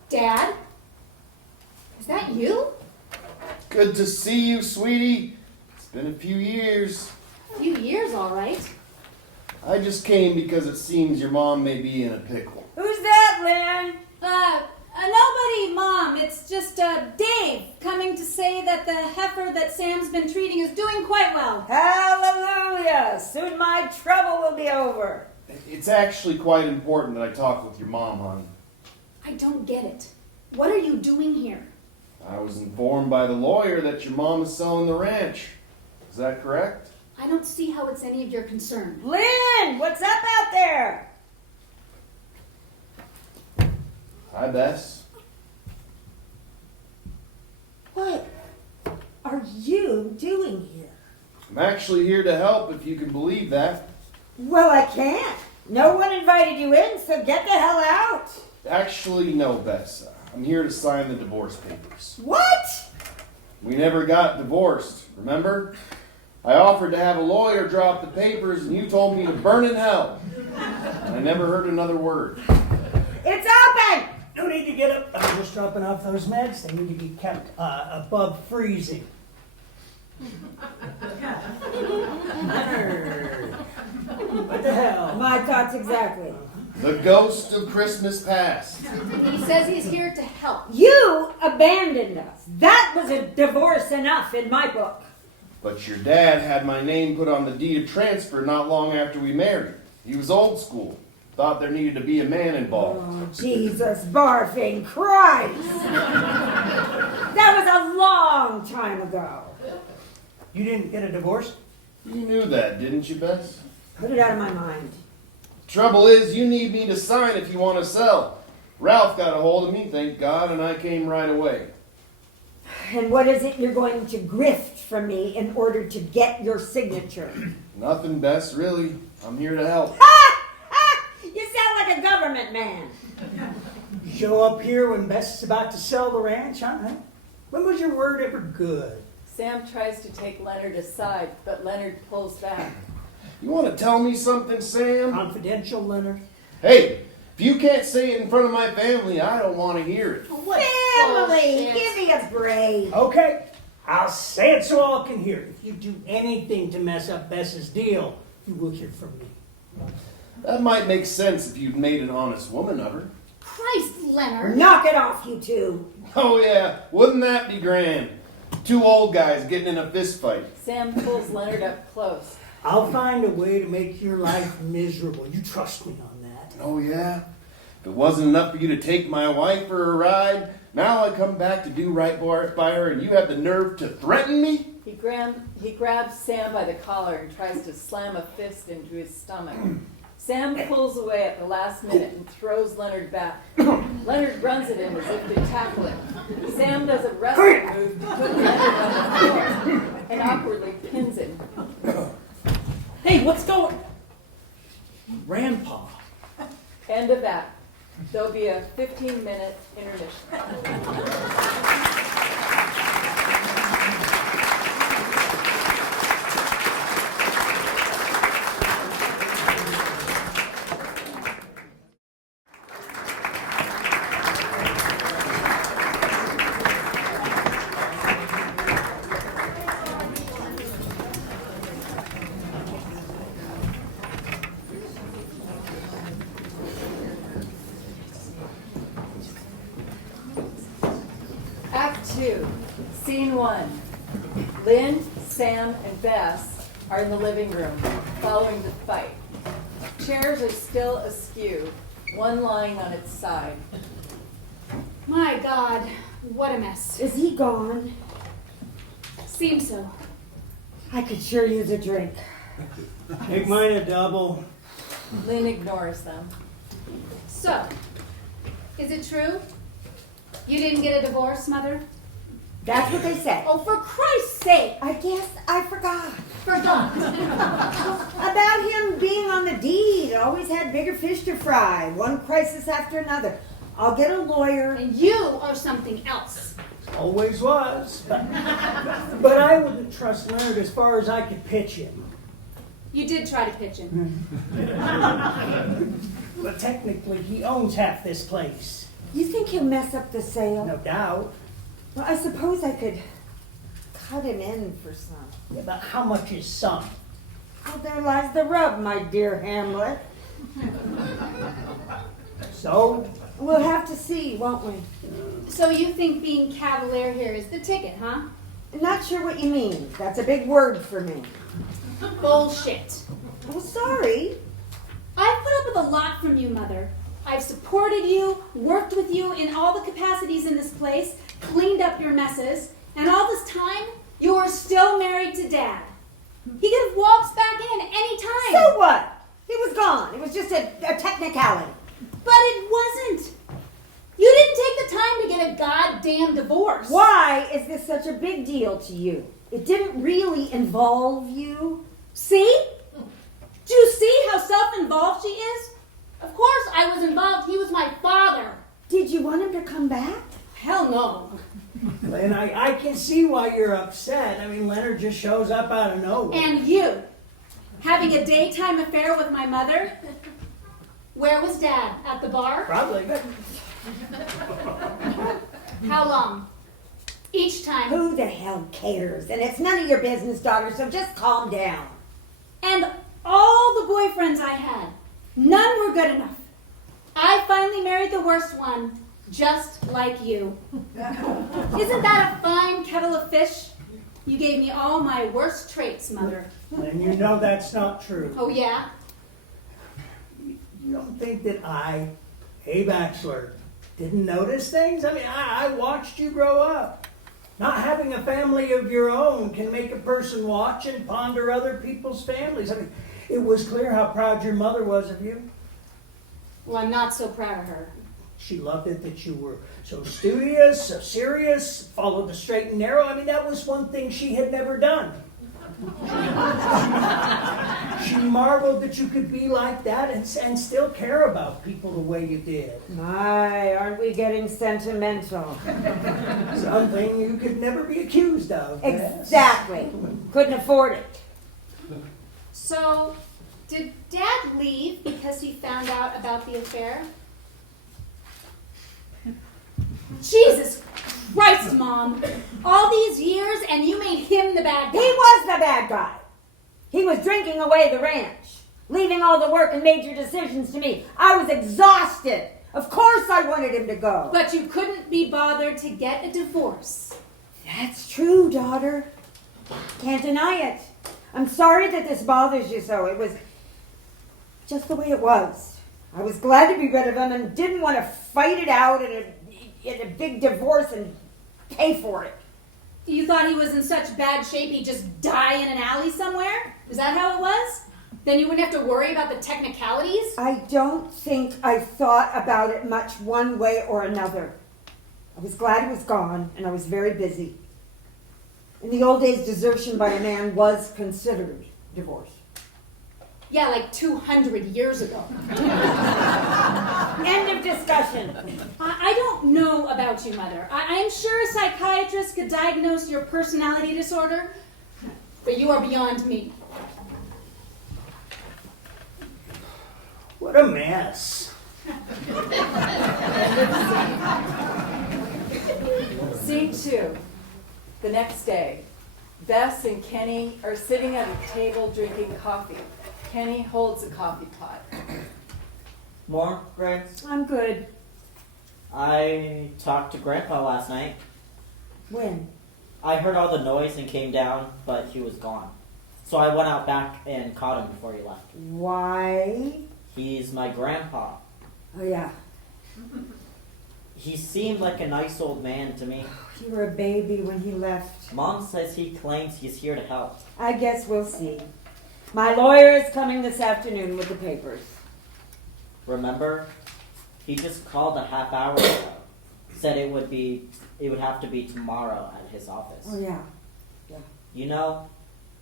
Dad? Is that you? Good to see you, sweetie. It's been a few years. A few years, all right. I just came because it seems your mom may be in a pickle. Who's that, Lynn? Nobody, Mom. It's just Dave coming to say that the heifer that Sam's been treating is doing quite well. Hallelujah! Soon my trouble will be over. It's actually quite important that I talk with your mom, hon. I don't get it. What are you doing here? I was informed by the lawyer that your mom is selling the ranch. Is that correct? I don't see how it's any of your concern. Lynn, what's up out there? Hi, Bess. What are you doing here? I'm actually here to help, if you can believe that. Well, I can't. No one invited you in, so get the hell out. Actually, no, Bess. I'm here to sign the divorce papers. What? We never got divorced, remember? I offered to have a lawyer drop the papers, and you told me to burn in hell. And I never heard another word. It's open! No need to get up. I'm just dropping off those meds. They need to be kept above freezing. Leonard. What the hell? My thoughts exactly. The ghost of Christmas past. He says he's here to help. You abandoned us. That was a divorce enough in my book. But your dad had my name put on the deed of transfer not long after we married. He was old school. Thought there needed to be a man involved. Oh, Jesus barfing Christ! That was a long time ago. You didn't get a divorce? You knew that, didn't you, Bess? Put it out of my mind. Trouble is, you need me to sign if you want to sell. Ralph got a hold of me, thank God, and I came right away. And what is it you're going to grift from me in order to get your signature? Nothing, Bess, really. I'm here to help. You sound like a government man. Show up here when Bess is about to sell the ranch, huh? When was your word ever good? Sam tries to take Leonard aside, but Leonard pulls back. You want to tell me something, Sam? Confidential, Leonard? Hey, if you can't say it in front of my family, I don't want to hear it. Family, give me a break. Okay, I'll say it so all can hear. If you do anything to mess up Bess's deal, you will hear from me. That might make sense if you'd made an honest woman of her. Christ, Leonard. Knock it off, you two. Oh yeah, wouldn't that be grand? Two old guys getting in a fist fight. Sam pulls Leonard up close. I'll find a way to make your life miserable. You trust me on that. Oh yeah? If it wasn't enough for you to take my wife for a ride, now I come back to do right by her and you have the nerve to threaten me? He grabs Sam by the collar and tries to slam a fist into his stomach. Sam pulls away at the last minute and throws Leonard back. Leonard runs at him as if to tackle him. Sam does a wrestling move to put Leonard on the floor and awkwardly pins him. Hey, what's going? Grandpa. End of act. There'll be a 15-minute intermission. Act 2, Scene 1. Lynn, Sam, and Bess are in the living room following the fight. Chairs are still askew, one lying on its side. My God, what a mess. Is he gone? Seems so. I could sure use a drink. Make mine a double. Lynn ignores them. So, is it true? You didn't get a divorce, Mother? That's what they said. Oh, for Christ's sake! I guess I forgot. Forgot. About him being on the deed. Always had bigger fish to fry. One crisis after another. I'll get a lawyer. And you are something else. Always was. But I wouldn't trust Leonard as far as I could pitch him. You did try to pitch him. But technically, he owns half this place. You think he'll mess up the sale? No doubt. Well, I suppose I could cut him in for some. Yeah, but how much is some? Well, there lies the rub, my dear Hamlet. So? We'll have to see, won't we? So you think being cavalier here is the ticket, huh? Not sure what you mean. That's a big word for me. Bullshit. Oh, sorry. I've with a lot from you, Mother. I've supported you, worked with you in all the capacities in this place, cleaned up your messes, and all this time, you are still married to Dad. He could have walked back in any time. So what? He was gone. It was just a technicality. But it wasn't. You didn't take the time to get a goddamn divorce. Why is this such a big deal to you? It didn't really involve you. See? Do you see how self-involved she is? Of course I was involved. He was my father. Did you want him to come back? Hell no. Lynn, I can see why you're upset. I mean, Leonard just shows up out of nowhere. And you, having a daytime affair with my mother? Where was Dad? At the bar? Probably. How long? Each time. Who the hell cares? And it's none of your business, daughter, so just calm down. And all the boyfriends I had, none were good enough. I finally married the worst one, just like you. Isn't that a fine kettle of fish? You gave me all my worst traits, Mother. And you know that's not true. Oh, yeah? You don't think that I, a bachelor, didn't notice things? I mean, I watched you grow up. Not having a family of your own can make a person watch and ponder other people's families. I mean, it was clear how proud your mother was of you. Well, I'm not so proud of her. She loved it that you were so studious, so serious, followed the straight and narrow. I mean, that was one thing she had never done. She marveled that you could be like that and still care about people the way you did. My, aren't we getting sentimental? Something you could never be accused of. Bess. Exactly. Couldn't afford it. So, did Dad leave because he found out about the affair? Jesus Christ, Mom! All these years and you made him the bad guy. He was the bad guy. He was drinking away the ranch, leaving all the work and major decisions to me. I was exhausted. Of course I wanted him to go. But you couldn't be bothered to get a divorce. That's true, daughter. Can't deny it. I'm sorry that this bothers you so. It was just the way it was. I was glad to be rid of him and didn't want to fight it out in a big divorce and pay for it. You thought he was in such bad shape he'd just die in an alley somewhere? Was that how it was? Then you wouldn't have to worry about the technicalities? I don't think I thought about it much one way or another. I was glad he was gone, and I was very busy. In the old days, desertion by a man was considered divorce. Yeah, like 200 years ago. End of discussion. I don't know about you, Mother. I'm sure a psychiatrist could diagnose your personality disorder, but you are beyond me. What a mess. Scene 2. The next day, Bess and Kenny are sitting at a table drinking coffee. Kenny holds a coffee pot. More, Grace? I'm good. I talked to Grandpa last night. When? I heard all the noise and came down, but he was gone. So I went out back and caught him before he left. Why? He's my grandpa. Oh, yeah. He seemed like a nice old man to me. You were a baby when he left. Mom says he claims he's here to help. I guess we'll see. My lawyer is coming this afternoon with the papers. Remember? He just called a half hour ago. Said it would have to be tomorrow at his office. Oh, yeah. You know,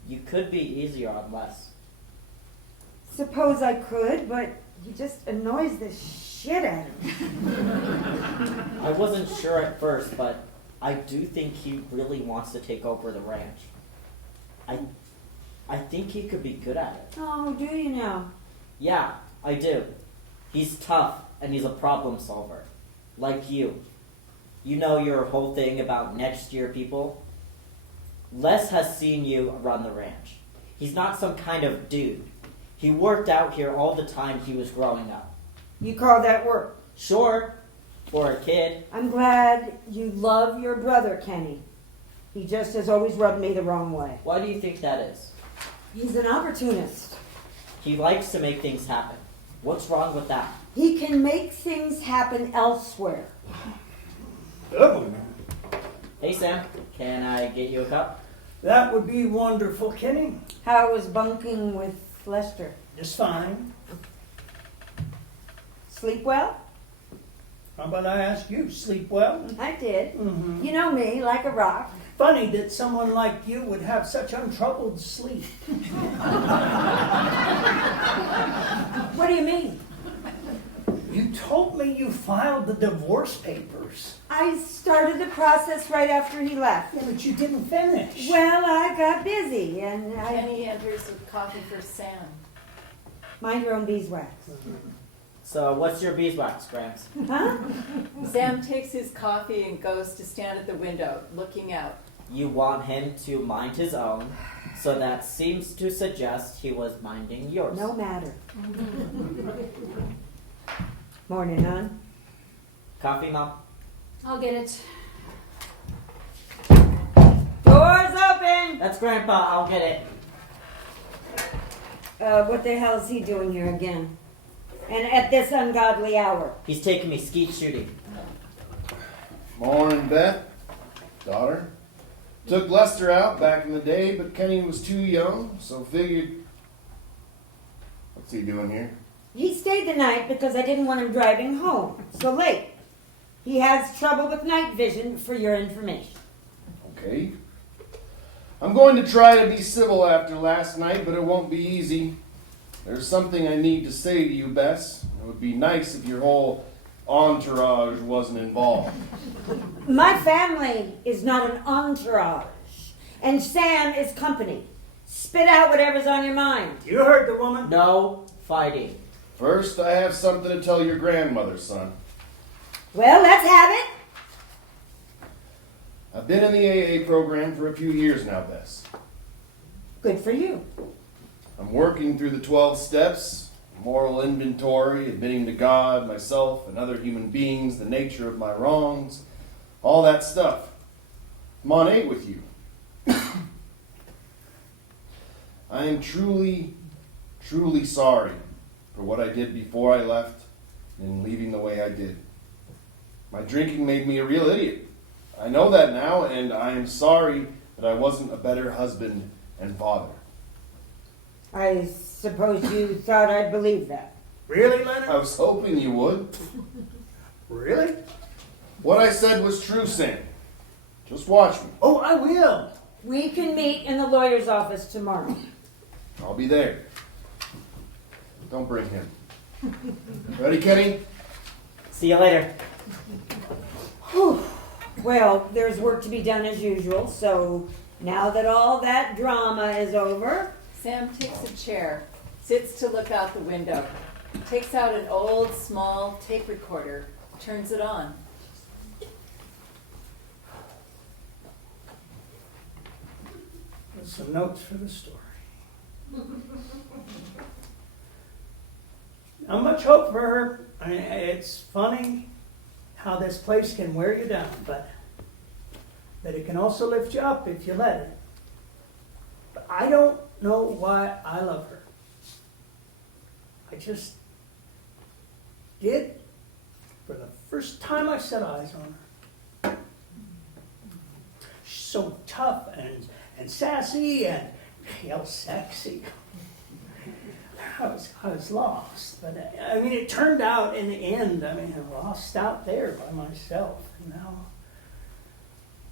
you could be easier on Les. Suppose I could, but he just annoys the shit out of me. I wasn't sure at first, but I do think he really wants to take over the ranch. I think he could be good at it. Oh, do you now? Yeah, I do. He's tough, and he's a problem solver. Like you. You know your whole thing about next year people? Les has seen you run the ranch. He's not some kind of dude. He worked out here all the time he was growing up. You call that work? Sure, for a kid. I'm glad you love your brother, Kenny. He just has always rubbed me the wrong way. Why do you think that is? He's an opportunist. He likes to make things happen. What's wrong with that? He can make things happen elsewhere. Oh, Hey, Sam, can I get you a cup? that would be wonderful, Kenny. How was bunking with Lester? Just fine. Sleep well? How about I ask you, sleep well? I did. Mm-hmm. You know me, like a rock. Funny that someone like you would have such untroubled sleep. What do you mean? You told me you filed the divorce papers. I started the process right after he left. Yeah, but you didn't finish. Well, I got busy and Kenny enters with coffee for Sam. mind your own beeswax. So, what's your beeswax, Gramps? Huh? Sam takes his coffee and goes to stand at the window, looking out. You want him to mind his own, so that seems to suggest he was minding yours. No matter. Morning, hon. Coffee, Mom? I'll get it. Doors open! That's Grandpa, I'll get it. What the hell is he doing here again? And at this ungodly hour? He's taking me skeet shooting. Morning, Beth. Daughter. Took Lester out back in the day, but Kenny was too young, so figured... What's he doing here? He stayed the night because I didn't want him driving home so late. He has trouble with night vision, for your information. Okay. I'm going to try to be civil after last night, but it won't be easy. There's something I need to say to you, Bess. It would be nice if your whole entourage wasn't involved. My family is not an entourage, and Sam is company. Spit out whatever's on your mind. You heard the woman. No fighting. First, I have something to tell your grandmother, son. Well, let's have it. I've been in the AA program for a few years now, Bess. Good for you. I'm working through the 12 steps, moral inventory, admitting to God, myself, and other human beings the nature of my wrongs, all that stuff. I'm on 8 with you. I am truly, truly sorry for what I did before I left and leaving the way I did. My drinking made me a real idiot. I know that now, and I am sorry that I wasn't a better husband and father. I suppose you thought I'd believe that. Really, Leonard? I was hoping you would. Really? What I said was true, Sam. Just watch me. Oh, I will. We can meet in the lawyer's office tomorrow. I'll be there. Don't bring him. Ready, Kenny? See you later. Whew. Well, there's work to be done as usual, so now that all that drama is over... Sam takes a chair, sits to look out the window, takes out an old, small tape recorder, turns it on. There's some notes for the story. Not much hope for her. I mean, it's funny how this place can wear you down, but it can also lift you up if you let it. But I don't know why I love her. I just did for the first time I set eyes on her. She's so tough and sassy and hell sexy. I was lost, but I mean, it turned out in the end, I mean, I lost out there by myself. And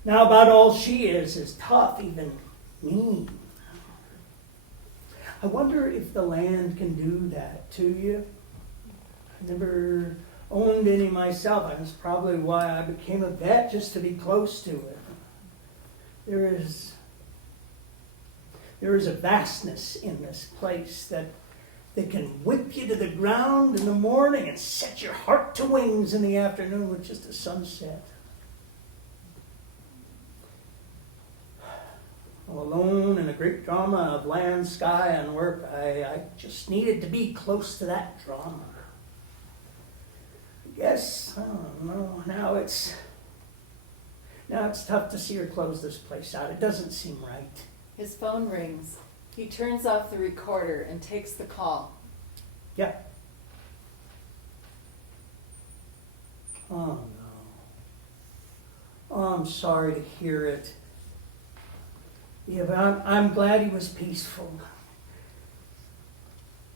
now about all she is tough, even mean. I wonder if the land can do that to you. I never owned any myself. That's probably why I became a vet, just to be close to it. There is a vastness in this place that can whip you to the ground in the morning and set your heart to wings in the afternoon with just a sunset. Alone in a great drama of land, sky, and work, I just needed to be close to that drama. I guess, I don't know, now it's tough to see her close this place out. It doesn't seem right. His phone rings. He turns off the recorder and takes the call. Yeah. Oh, no. Oh, I'm sorry to hear it. Yeah, but I'm glad he was peaceful.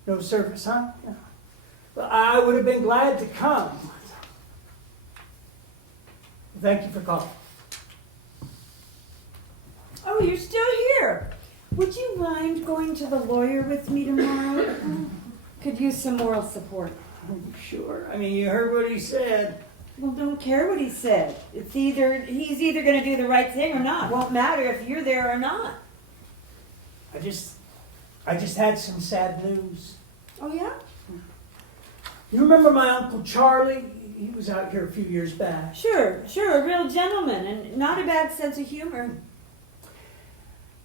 No service, huh? Yeah. But I would have been glad to come. Thank you for calling. Oh, you're still here. Would you mind going to the lawyer with me tomorrow? Could use some moral support. Are you sure? I mean, you heard what he said. Well, don't care what he said. He's either going to do the right thing or not. Won't matter if you're there or not. I just had some sad news. Oh, yeah? You remember my Uncle Charlie? He was out here a few years back. Sure, a real gentleman and not a bad sense of humor.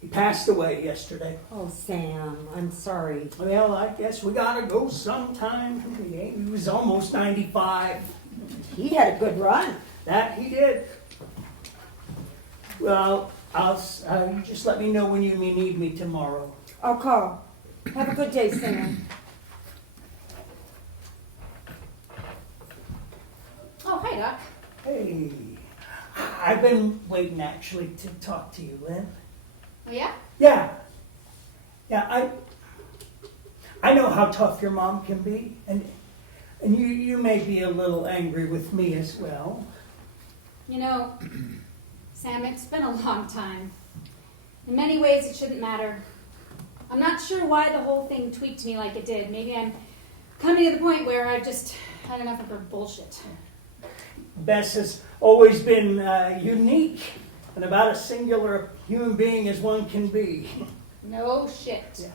He passed away yesterday. Oh, Sam, I'm sorry. Well, I guess we gotta go sometime. He was almost 95. He had a good run. That he did. Well, you just let me know when you need me tomorrow. I'll call. Have a good day, Sam. Oh, hi, Doc. Hey, I've been waiting actually to talk to you, Lynn. Oh, yeah? Yeah, I know how tough your mom can be, and you may be a little angry with me as well. You know, Sam, it's been a long time. In many ways, it shouldn't matter. I'm not sure why the whole thing tweaked me like it did. Maybe I'm coming to the point where I've just had enough of her bullshit. Bess has always been unique and about as singular a human being as one can be. No shit. Yeah.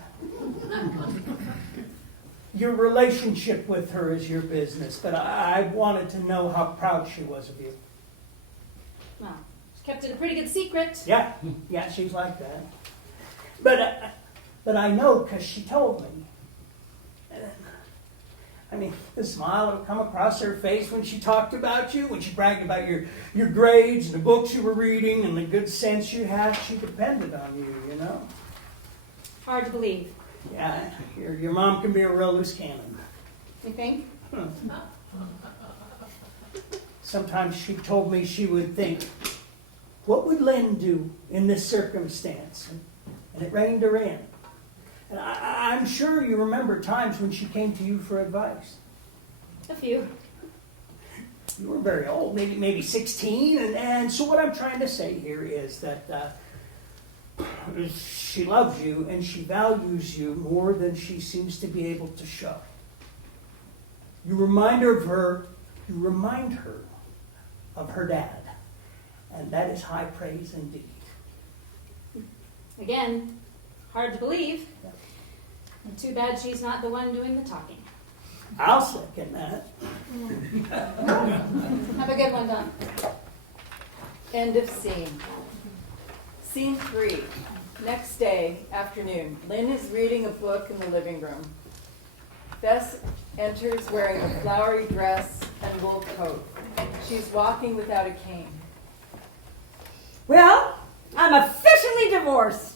Your relationship with her is your business, but I wanted to know how proud she was of you. Well, she kept it a pretty good secret. Yeah, she's like that. But I know because she told me. I mean, the smile would come across her face when she talked about you, when she bragged about your grades and the books you were reading and the good sense you had. She depended on you, you know. Hard to believe. Yeah, your mom can be a real loose cannon. You think? Sometimes she told me she would think, what would Lynn do in this circumstance? And it reined her in. And I'm sure you remember times when she came to you for advice. A few. You were very old, maybe 16, and so what I'm trying to say here is that she loves you and she values you more than she seems to be able to show. You remind her of her dad, and that is high praise indeed. Again, hard to believe. And too bad she's not the one doing the talking. I'll second that. Have a good one, Don. End of scene. Scene 3. Next day, afternoon. Lynn is reading a book in the living room. Bess enters wearing a flowery dress and wool coat. She's walking without a cane. Well, I'm officially divorced.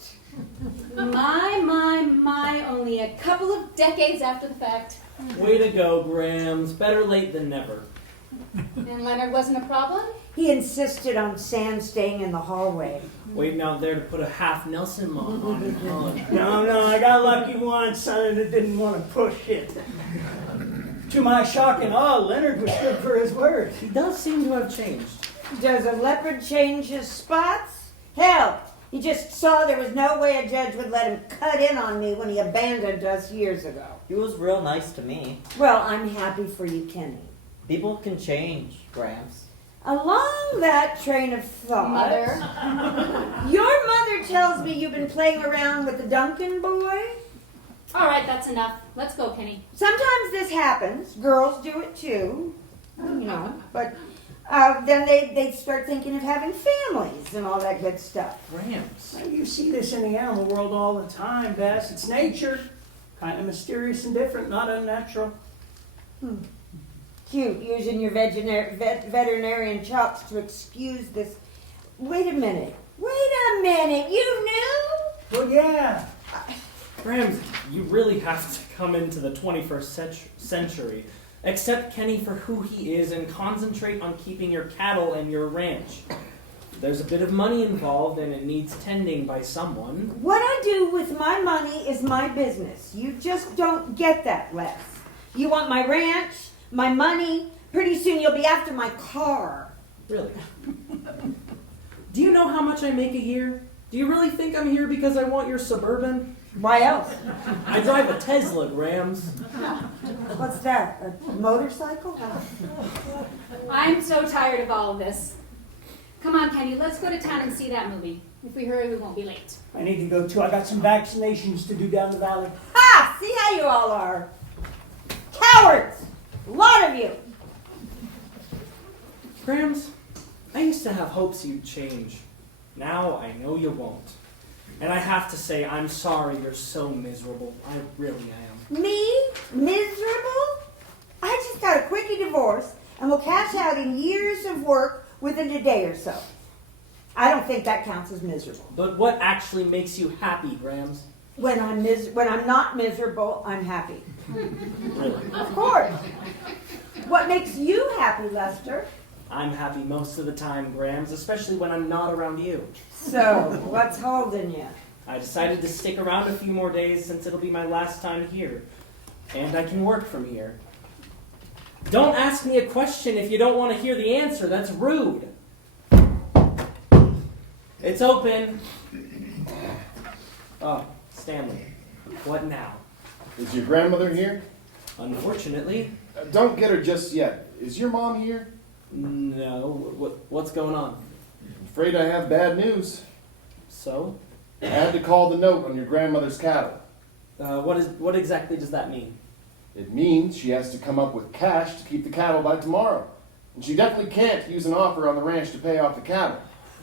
My, only a couple of decades after the fact. Way to go, Grams. Better late than never. And Leonard wasn't a problem? He insisted on Sam staying in the hallway. Waiting out there to put a half Nelson mom on it. No, I got lucky once, son, that didn't want to push it. To my shock and awe, Leonard was good for his word. He does seem to have changed. Does a leopard change his spots? Hell, he just saw there was no way a judge would let him cut in on me when he abandoned us years ago. He was real nice to me. Well, I'm happy for you, Kenny. People can change, Gramps. Along that train of thought, Mother. your mother tells me you've been playing around with the Duncan boy. All right, that's enough. Let's go, Kenny. Sometimes this happens. Girls do it too, you know. But then they start thinking of having families and all that good stuff. Grams. You see this in the animal world all the time, Bess. It's nature. Kind of mysterious and different, not unnatural. Cute, using your veterinarian chops to excuse this. Wait a minute, you knew? Well, yeah. Grams, you really have to come into the 21st century. Accept Kenny for who he is and concentrate on keeping your cattle and your ranch. There's a bit of money involved and it needs tending by someone. What I do with my money is my business. You just don't get that, Les. You want my ranch, my money. Pretty soon you'll be after my car. Really? Do you know how much I make a year? Do you really think I'm here because I want your Suburban? Why else? I drive a Tesla, Grams. What's that? A motorcycle? I'm so tired of all of this. Come on, Kenny, let's go to town and see that movie. If we hurry, we won't be late. I need to go too. I got some vaccinations to do down the valley. Ha! See how you all are. Cowards! A lot of you. Grams, I used to have hopes you'd change. Now I know you won't. And I have to say, I'm sorry you're so miserable. I really am. Me? Miserable? I just got a quickie divorce and will cash out in years of work within a day or so. I don't think that counts as miserable. But what actually makes you happy, Grams? When I'm not miserable, I'm happy. Really? Of course. What makes you happy, Lester? I'm happy most of the time, Grams, especially when I'm not around you. So, what's holding you? I decided to stick around a few more days since it'll be my last time here. And I can work from here. Don't ask me a question if you don't want to hear the answer. That's rude. It's open. Oh, Stanley. What now? Is your grandmother here? Unfortunately, Don't get her just yet. Is your mom here? no. What's going on? I'm afraid I have bad news. So? I had to call the note on your grandmother's cattle. What exactly does that mean? It means she has to come up with cash to keep the cattle by tomorrow. And she definitely can't use an offer on the ranch to pay off the cattle.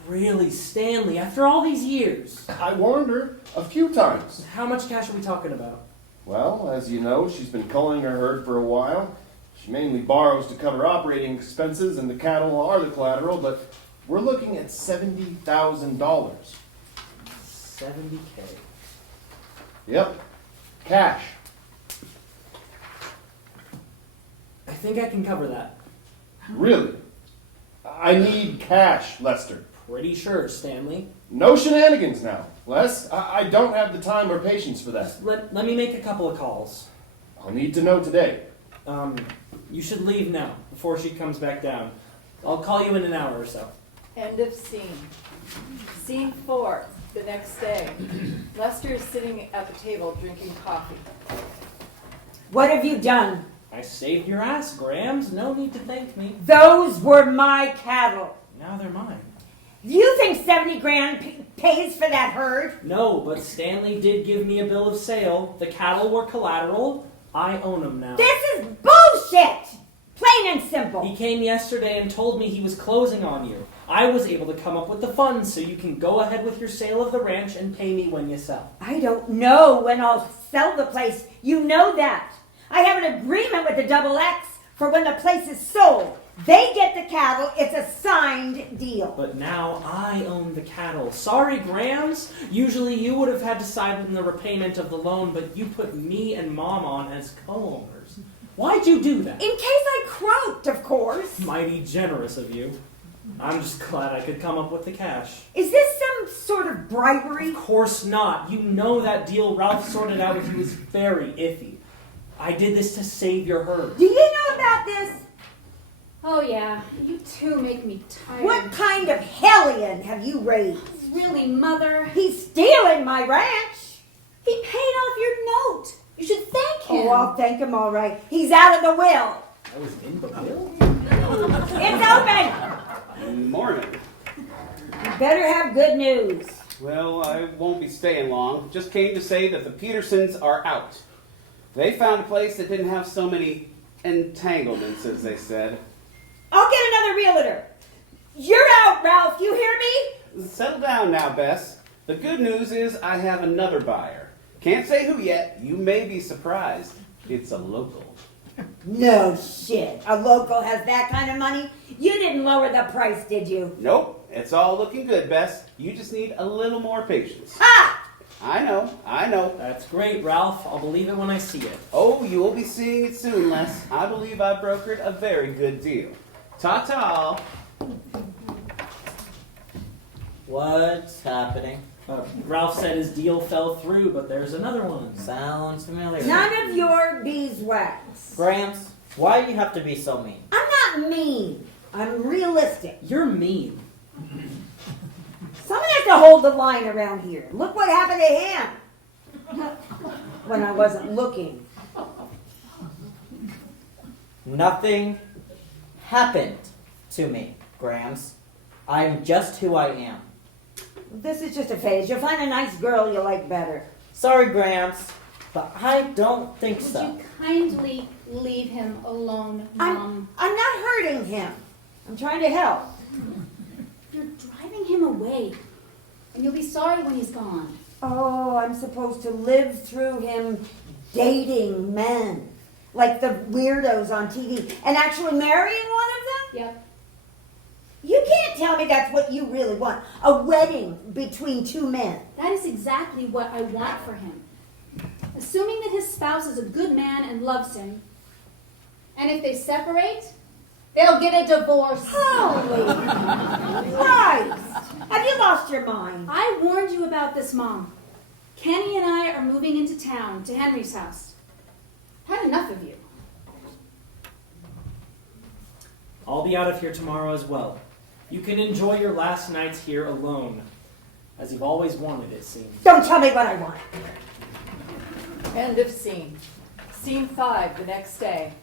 Really, Stanley, after all these years? I warned her a few times. How much cash are we talking about? Well, as you know, she's been culling her herd for a while. She mainly borrows to cover operating expenses, and the cattle are the collateral, but we're looking at $70,000. 70K. Yep, cash. I think I can cover that. Really? I need cash, Lester. Pretty sure, Stanley. No shenanigans now, Les. I don't have the time or patience for that. Let me make a couple of calls. I'll need to know today. You should leave now, before she comes back down. I'll call you in an hour or so. End of scene. Scene 4, the next day. Lester is sitting at the table drinking coffee. What have you done? I saved your ass, Grams. No need to thank me. Those were my cattle. Now they're mine. You think 70 grand pays for that herd? No, but Stanley did give me a bill of sale. The cattle were collateral. I own them now. This is bullshit! Plain and simple. He came yesterday and told me he was closing on you. I was able to come up with the funds so you can go ahead with your sale of the ranch and pay me when you sell. I don't know when I'll sell the place. You know that. I have an agreement with the Double X for when the place is sold. They get the cattle. It's a signed deal. But now I own the cattle. Sorry, Grams. Usually you would have had to side in the repayment of the loan, but you put me and Mom on as co-owners. Why'd you do that? In case I croaked, of course. Mighty generous of you. I'm just glad I could come up with the cash. Is this some sort of bribery? Of course not. You know that deal Ralph sorted out with you was very iffy. I did this to save your herd. Do you know about this? Oh yeah, you two make me tired. What kind of hellion have you raised? Really, Mother? He's stealing my ranch. He paid off your note. You should thank him. Oh, I'll thank him all right. He's out of the will. I was in the will? It's open. Morning. You better have good news. Well, I won't be staying long. Just came to say that the Petersons are out. They found a place that didn't have so many entanglements, as they said. I'll get another realtor. You're out, Ralph. You hear me? Settle down now, Bess. The good news is I have another buyer. Can't say who yet. You may be surprised. It's a local. No shit. A local has that kind of money? You didn't lower the price, did you? Nope. It's all looking good, Bess. You just need a little more patience. Ha! I know. That's great, Ralph. I'll believe it when I see it. Oh, you will be seeing it soon, Les. I believe I brokered a very good deal. Ta-ta. What's happening? Ralph said his deal fell through, but there's another one. Sounds familiar. None of your beeswax. Gramps, why do you have to be so mean? I'm not mean. I'm realistic. You're mean. Someone has to hold the line around here. Look what happened to him when I wasn't looking. Nothing happened to me, Grams. I'm just who I am. This is just a phase. You'll find a nice girl you like better. Sorry, Grams, but I don't think Would so. you kindly leave him alone, Mom? I'm not hurting him. I'm trying to help. You're driving him away, and you'll be sorry when he's gone. Oh, I'm supposed to live through him dating men, like the weirdos on TV, and actually marrying one of them? Yep. You can't tell me that's what you really want. A wedding between two men. That is exactly what I want for him. Assuming that his spouse is a good man and loves him, and if they separate, they'll get a divorce. Holy Christ! Have you lost your mind? I warned you about this, Mom. Kenny and I are moving into town to Henry's house. Had enough of you. I'll be out of here tomorrow as well. You can enjoy your last nights here alone, as you've always wanted, it seems. Don't tell me what I want. End of scene. Scene 5, the next day.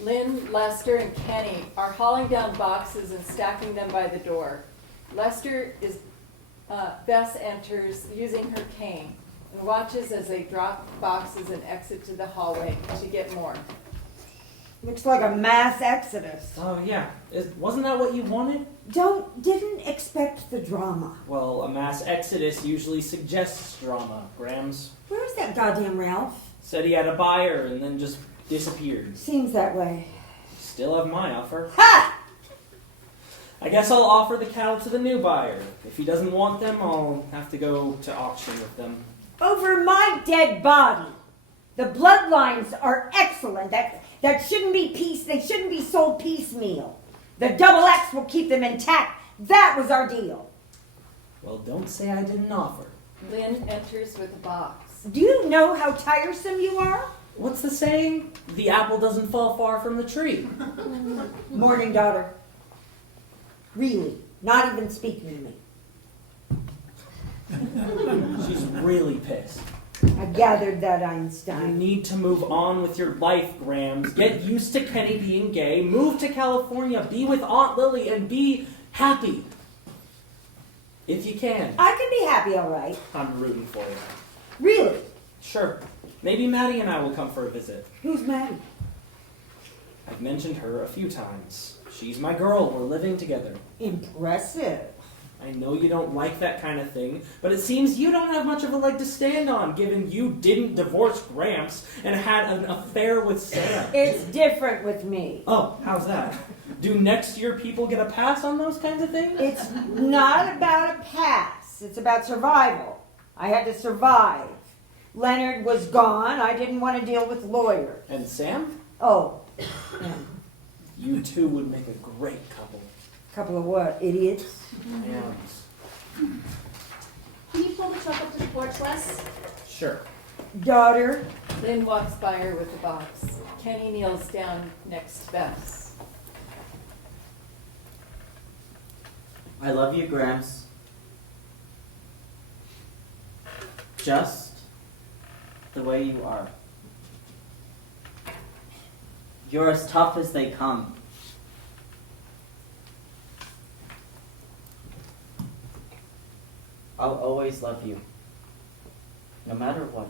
Lynn, Lester, and Kenny are hauling down boxes and stacking them by the door. Bess enters using her cane and watches as they drop boxes and exit to the hallway to get more. Looks like a mass exodus. Oh, yeah. Wasn't that what you wanted? Didn't expect the drama. Well, a mass exodus usually suggests drama, Grams. Where's that goddamn Ralph? Said he had a buyer and then just disappeared. Seems that way. Still have my offer. Ha! I guess I'll offer the cattle to the new buyer. If he doesn't want them, I'll have to go to auction with them. Over my dead body. The bloodlines are excellent. That shouldn't be they shouldn't be sold piecemeal. The double X will keep them intact. That was our deal. Well, don't say I didn't offer. Lynn enters with a box. Do you know how tiresome you are? What's the saying? The apple doesn't fall far from the tree. Morning, daughter. Really, not even speaking to me. She's really pissed. I gathered that, You Einstein. need to move on with your life, Grams. Get used to Kenny being gay. Move to California. Be with Aunt Lily and be happy. If you can. I can be happy, all right. I'm rooting for you. Really? Sure. Maybe Maddie and I will come for a visit. Who's Maddie? I've mentioned her a few times. She's my girl. We're living together. Impressive. I know you don't like that kind of thing, but it seems you don't have much of a leg to stand on, given you didn't divorce Gramps and had an affair with Sam. It's different with me. Oh, how's that? Do next year people get a pass on those kinds of things? It's not about a pass. It's about survival. I had to survive. Leonard was gone. I didn't want to deal with lawyers. And Sam? Oh, yeah. You two would make a great couple. Couple of what? Idiots? Yeah. Can you pull the truck up to the porch, Les? Sure. Daughter? Lynn walks by her with the box. Kenny kneels down next to Bess. I love you, Grams. Just the way you are. You're as tough as they come. I'll always love you, no matter what.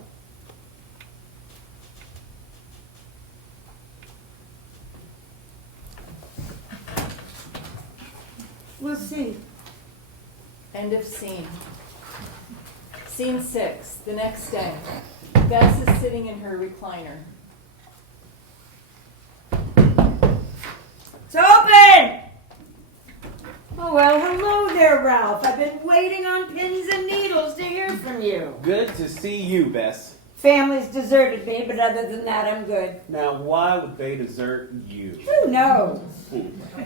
We'll see. End of scene. Scene 6, the next day. Bess is sitting in her recliner. It's open! Oh, well, hello there, Mr. Ralph. I've been waiting on pins and needles to hear from you. Good to see you, Bess. Family's deserted me, but other than that, I'm good. Now, why would they desert you? Who knows?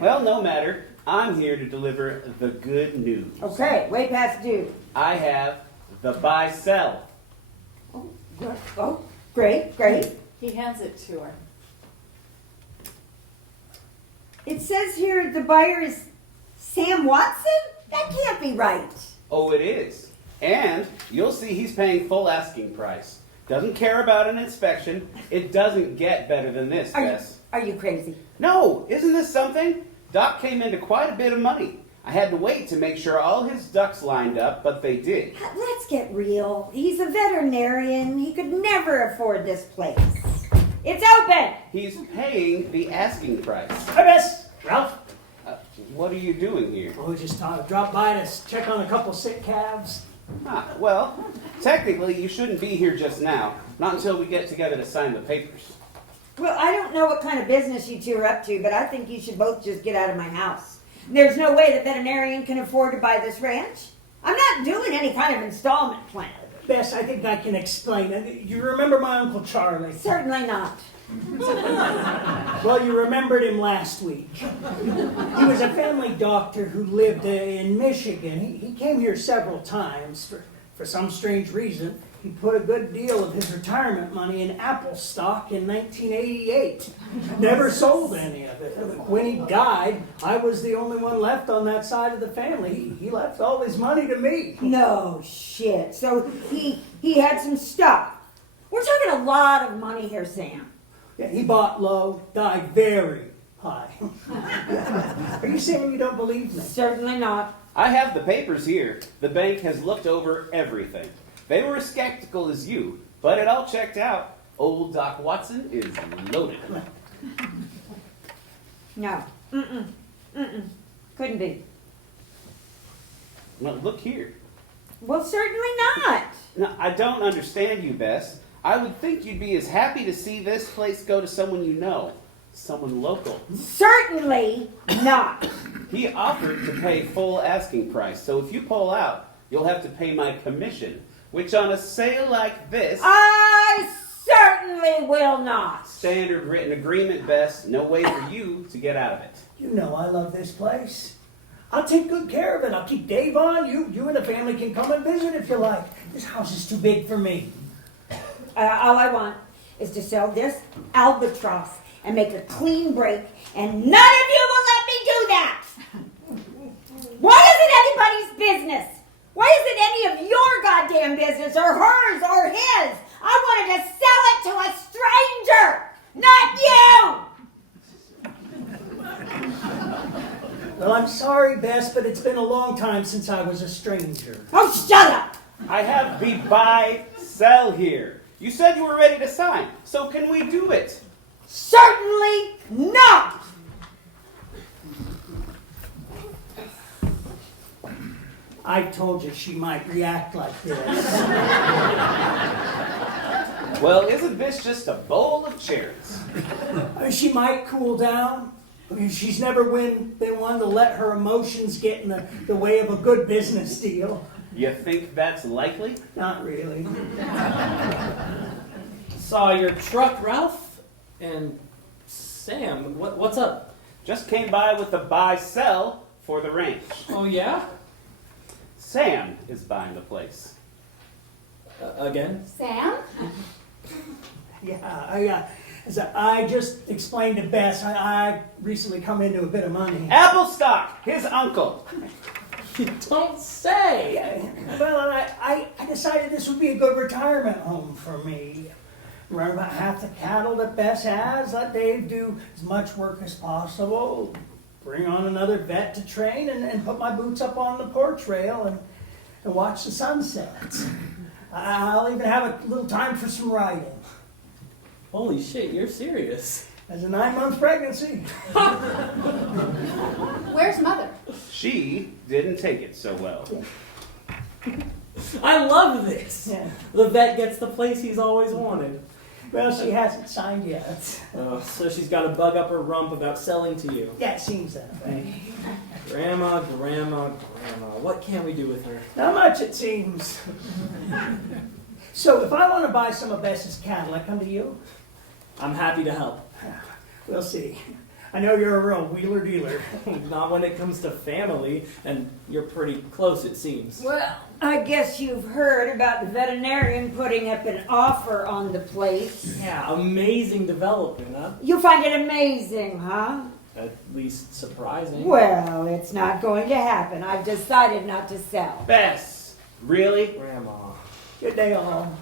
Well, no matter. I'm here to deliver the good news. Okay, way past due. I have the buy-sell. Oh, great, great. He hands it to her. It says here the buyer is Sam Watson? That can't be right. Oh, it is. And you'll see he's paying full asking price. Doesn't care about an inspection. It doesn't get better than this, Bess. Are you crazy? No, isn't this something? Doc came into quite a bit of money. I had to wait to make sure all his ducks lined up, but they did. Let's get real. He's a veterinarian. He could never afford this place. It's open! He's paying the asking price. Hi, Bess. Ralph. What are you doing here? Oh, just dropped by to check on a couple sick calves. Well, technically you shouldn't be here just now. Not until we get together to sign the papers. Well, I don't know what kind of business you two are up to, but I think you should both just get out of my house. There's no way the veterinarian can afford to buy this ranch. I'm not doing any kind of installment plan. Bess, I think I can explain. You remember my Uncle Charlie? Certainly not. Well, you remembered him last week. He was a family doctor who lived in Michigan. He came here several times. For some strange reason, he put a good deal of his retirement money in Apple stock in 1988. Never sold any of it. When he died, I was the only one left on that side of the family. He left all his money to me. No shit. So he had some stuff. We're talking a lot of money here, Sam. Yeah, he bought low, died very high. Are you saying you don't believe me? Certainly not. I have the papers here. The bank has looked over everything. They were as skeptical as you, but it all checked out. Old Doc Watson is loaded. No. Couldn't be. Well, look here. Well, certainly not. Now, I don't understand you, Bess. I would think you'd be as happy to see this place go to someone you know, someone local. Certainly not. He offered to pay full asking price, so if you pull out, you'll have to pay my commission, which on a sale like this... I certainly will not. Standard written agreement, Bess. No way for you to get out of it. You know I love this place. I'll take good care of it. I'll keep Dave on. You and the family can come and visit if you like. This house is too big for me. All I want is to sell this albatross and make a clean break, and none of you will let me do that. Why is it anybody's business? Why is it any of your goddamn business, or hers, or his? I wanted to sell it to a stranger, not you! Well, I'm sorry, Bess, but it's been a long time since I was a stranger. Oh, shut up! I have the buy-sell here. You said you were ready to sign, so can we do it? Certainly not! I told you she might react like this. Well, isn't this just a bowl of cherries? She might cool down. I mean, she's never been one to let her emotions get in the way of a good business deal. You think that's likely? Not really. Saw your truck, Ralph, and Sam. What's up? Just came by with the buy-sell for the ranch. Oh yeah? Sam is buying the place. Again? Sam? Yeah, I just explained to Bess, I recently come into a bit of money. Apple stock, his uncle. You don't say. Well, I decided this would be a good retirement home for me. Run about half the cattle that Bess has, let Dave do as much work as possible, bring on another vet to train, and put my boots up on the porch rail and watch the sunsets. I'll even have a little time for some writing. Holy shit, you're serious. As a 9-month pregnancy. Where's Mother? She didn't take it so well. I love this. Yeah. The vet gets the place he's always wanted. Well, she hasn't signed yet. So she's got a bug up her rump about selling to you. Yeah, it seems that way. Grandma, what can we do with her? Not much, it seems. So if I want to buy some of Bess's cattle, I come to you? I'm happy to help. We'll see. I know you're a real wheeler dealer. Not when it comes to family, and you're pretty close, it seems. Well, I guess you've heard about the veterinarian putting up an offer on the place. Yeah, amazing development, huh? You find it amazing, huh? At least surprising. Well, it's not going to happen. I've decided not to sell. Bess, really? Grandma. Good day, all.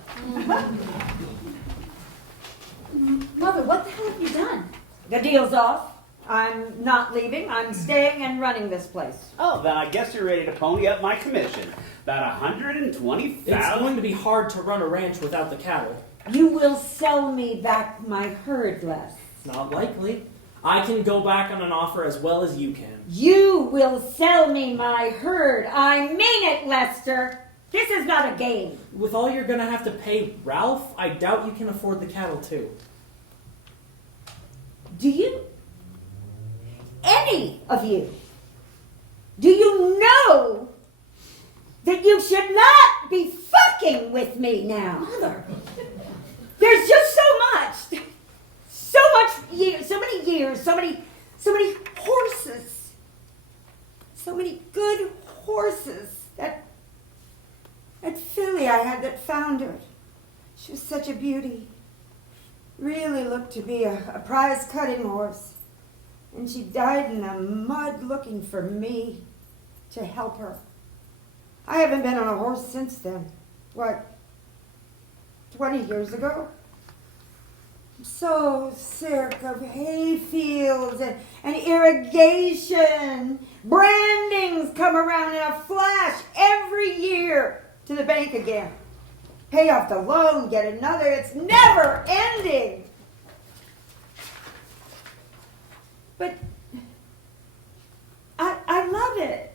Mother, what the hell have you done? The deal's off. I'm not leaving. I'm staying and running this place. Oh, then I guess you're ready to pony up my commission. About $120,000. It's going to be hard to run a ranch without the cattle. You will sell me back my herd, Les. Not likely. I can go back on an offer as well as you can. You will sell me my herd. I mean it, Lester. This is not a game. With all you're going to have to pay Ralph, I doubt you can afford the cattle too. Do you? Any of you? Do you know that you should not be fucking with me now? Mother! There's just so much. So many years, so many horses. So many good horses. That filly I had that foundered. She was such a beauty. Really looked to be a prize cutting horse. And she died in the mud looking for me to help her. I haven't been on a horse since then. What, 20 years ago? I'm so sick of hay fields and irrigation. Brandings come around in a flash every year to the bank again. Pay off the loan, get another. It's never ending. But I love it.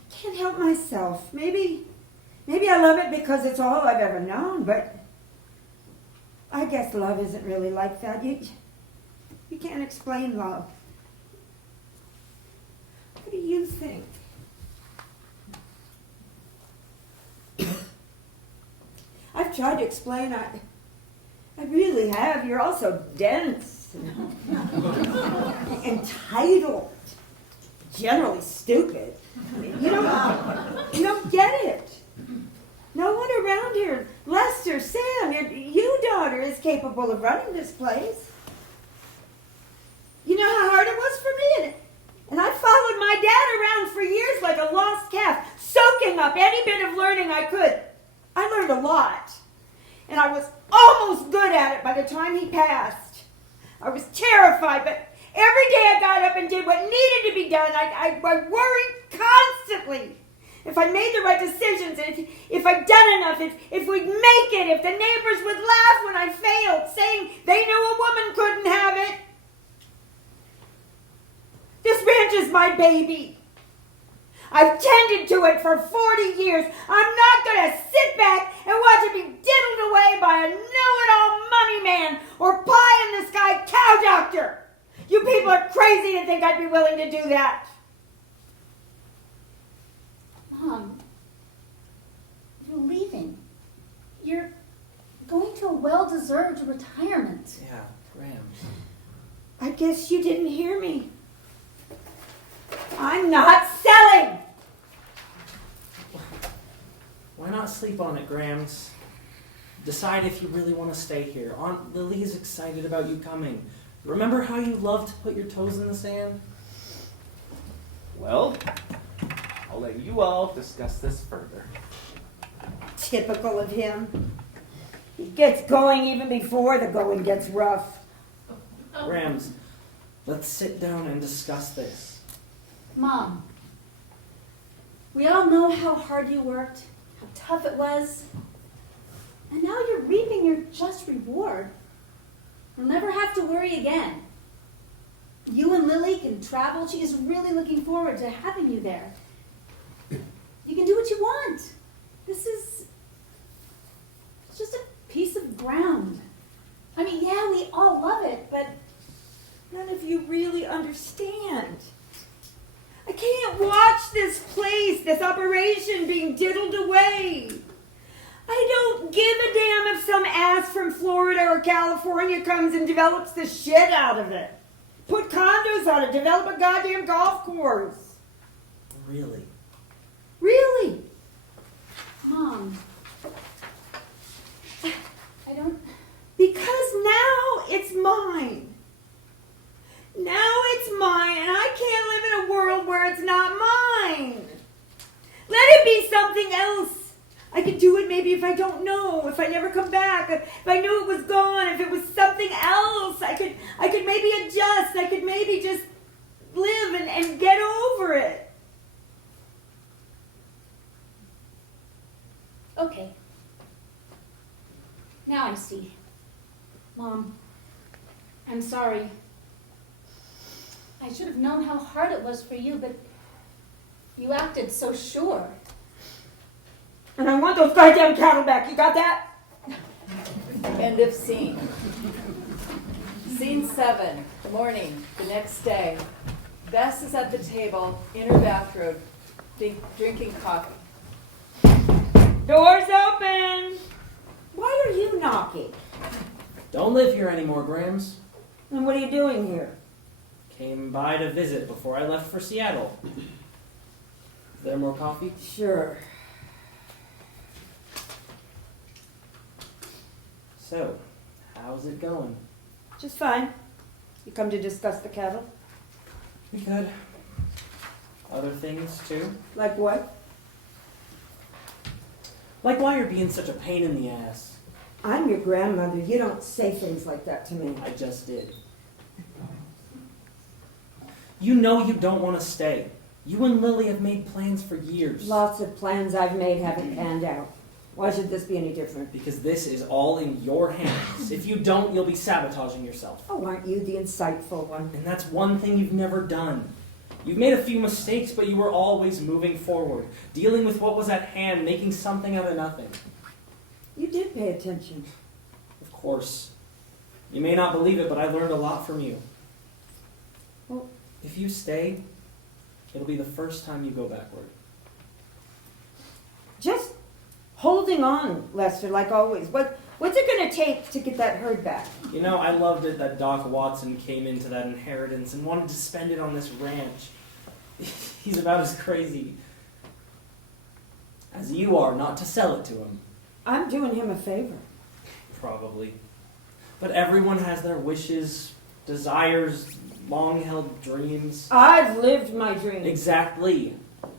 I can't help myself. Maybe I love it because it's all I've ever known, but I guess love isn't really like that. You can't explain love. What do you think? I've tried to explain. I really have. You're all so dense. Entitled, generally stupid. You don't get it. No one around here, Lester, Sam, your daughter is capable of running this place. You know how hard it was for me, and I followed my dad around for years like a lost calf, soaking up any bit of learning I could. I learned a lot, and I was almost good at it by the time he passed. I was terrified, but every day I got up and did what needed to be done. I worried constantly if I made the right decisions, and if I'd done enough, if we'd make it, if the neighbors would laugh when I failed, saying they knew a woman couldn't have it. This ranch is my baby. I've tended to it for 40 years. I'm not going to sit back and watch it be diddled away by a know-it-all money man or pie-in-the-sky cow doctor. You people are crazy to think I'd be willing to do that. Mom, you're leaving. You're going to a well-deserved retirement. Yeah, Grams. I guess you didn't hear me. I'm not selling. Why not sleep on it, Grams? Decide if you really want to stay here. Aunt Lily is excited about you coming. Remember how you love to put your toes in the sand? Well, I'll let you all discuss this further. Typical of him. He gets going even before the going gets rough. Grams, let's sit down and discuss this. Mom, we all know how hard you worked, how tough it was, and now you're reaping your just reward. You'll never have to worry again. You and Lily can travel. She is really looking forward to having you there. You can do what you want. This is just a piece of ground. I mean, yeah, we all love it, but None of you really understand. I can't watch this place, this operation being diddled away. I don't give a damn if some ass from Florida or California comes and develops the shit out of it. Put condos on it, develop a goddamn golf course. Really? Really? Mom. I don't... Because now it's mine. Now it's mine, and I can't live in a world where it's not mine. Let it be something else. I could do it maybe if I don't know, if I never come back, if I knew it was gone, if it was something else. I could maybe adjust. I could maybe just live and get over it. Okay. Now I see. Mom, I'm sorry. I should have known how hard it was for you, but you acted so sure. And I want those goddamn cattle back. You got that? End of scene. Scene 7, morning, the next day. Bess is at the table in her bathrobe, drinking coffee. Doors open. Why are you knocking? Don't live here anymore, Grams. And what are you doing here? Came by to visit before I left for Seattle. Is there more coffee? Sure. So, how's it going? Just fine. You come to discuss the cattle? We could. Other things, too? Like what? Like why you're being such a pain in the ass. I'm your grandmother. You don't say things like that to me. I just did. You know you don't want to stay. You and Lily have made plans for years. Lots of plans I've made haven't panned out. Why should this be any different? Because this is all in your hands. If you don't, you'll be sabotaging yourself. Oh, aren't you the insightful one? And that's one thing you've never done. You've made a few mistakes, but you were always moving forward, dealing with what was at hand, making something out of nothing. You did pay attention. Of course. You may not believe it, but I learned a lot from you. Well, if you stay, it'll be the first time you go backward. just holding on, Lester, like always. What's it going to take to get that herd back? You know, I loved it that Doc Watson came into that inheritance and wanted to spend it on this ranch. He's about as crazy as you are not to sell it to him. I'm doing him a favor. Probably. But everyone has their wishes, desires, long-held dreams. I've lived my dream. Exactly.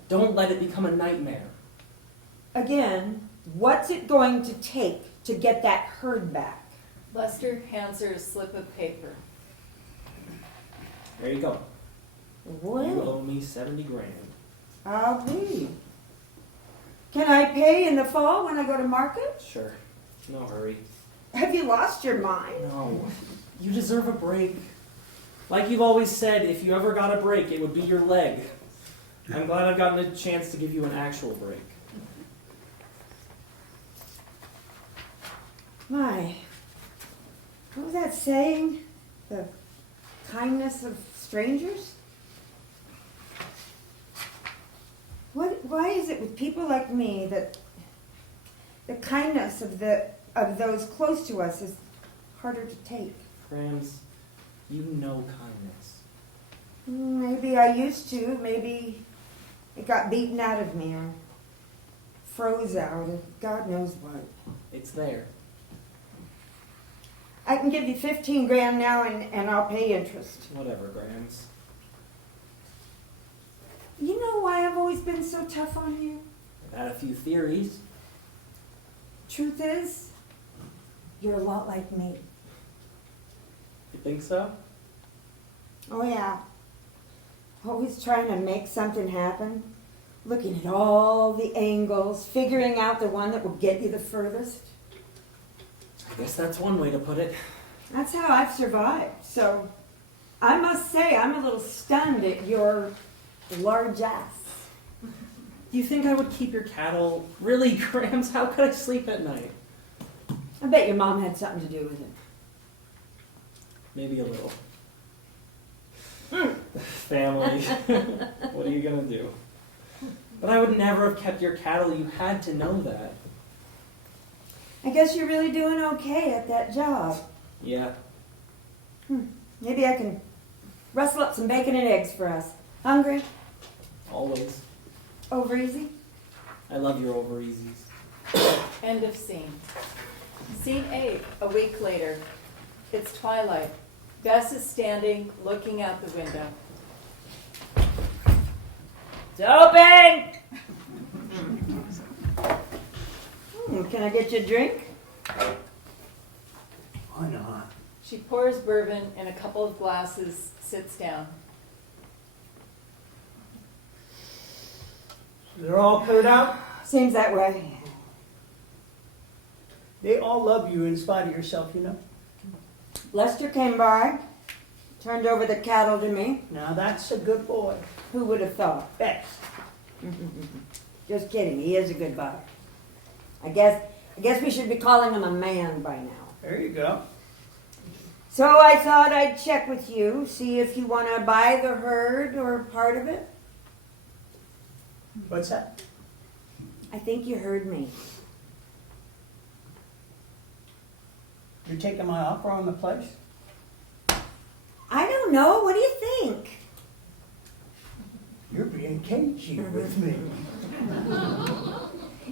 Don't let it become a nightmare. Again, what's it going to take to get that herd back? Lester hands her a slip of paper. There you go. You Well, owe me 70 grand. I'll pay. Can I pay in the fall when I go to market? Sure. No hurry. Have you lost your mind? No. You deserve a break. Like you've always said, if you ever got a break, it would be your leg. I'm glad I've gotten a chance to give you an actual break. My, what was that saying? The kindness of strangers? Why is it with people like me that the kindness of those close to us is harder to take? Grams, you know kindness. Maybe I used to. Maybe it got beaten out of me or froze out or God knows what. It's there. I can give you 15 grand now and I'll pay interest. Whatever, Grams. You know why I've always been so tough on you? I've had a few theories. Truth is, you're a lot like me. You think so? Oh yeah. Always trying to make something happen. Looking at all the angles, figuring out the one that will get you the furthest. I guess that's one way to put it. That's how I've survived. So I must say I'm a little stunned at your large ass. Do you think I would keep your cattle? Really, Grams? How could I sleep at night? I bet your mom had something to do with it. Maybe a little. family. What are you gonna do? But I would never have kept your cattle. You had to know that. I guess you're really doing okay at that job. Yeah. Maybe I can rustle up some bacon and eggs for us. Hungry? Always. Over easy? I love your over easies. End of scene. Scene 8, a week later. It's twilight. Bess is standing, looking out the window. It's open! Can I get you a drink? Why not? She pours bourbon in a couple of glasses, sits down. They're all cleared out? Seems that way. They all love you in spite of yourself, you know. Lester came by, turned over the cattle to me. Now that's a good boy. Who would have thought? Bess. Just kidding, he is a good buyer. I guess we should be calling him a man by now. There you go. So I thought I'd check with you, see if you want to buy the herd or part of it. What's that? I think you heard me. You're taking my offer on the place? I don't know, what do you think? You're being cagey with me.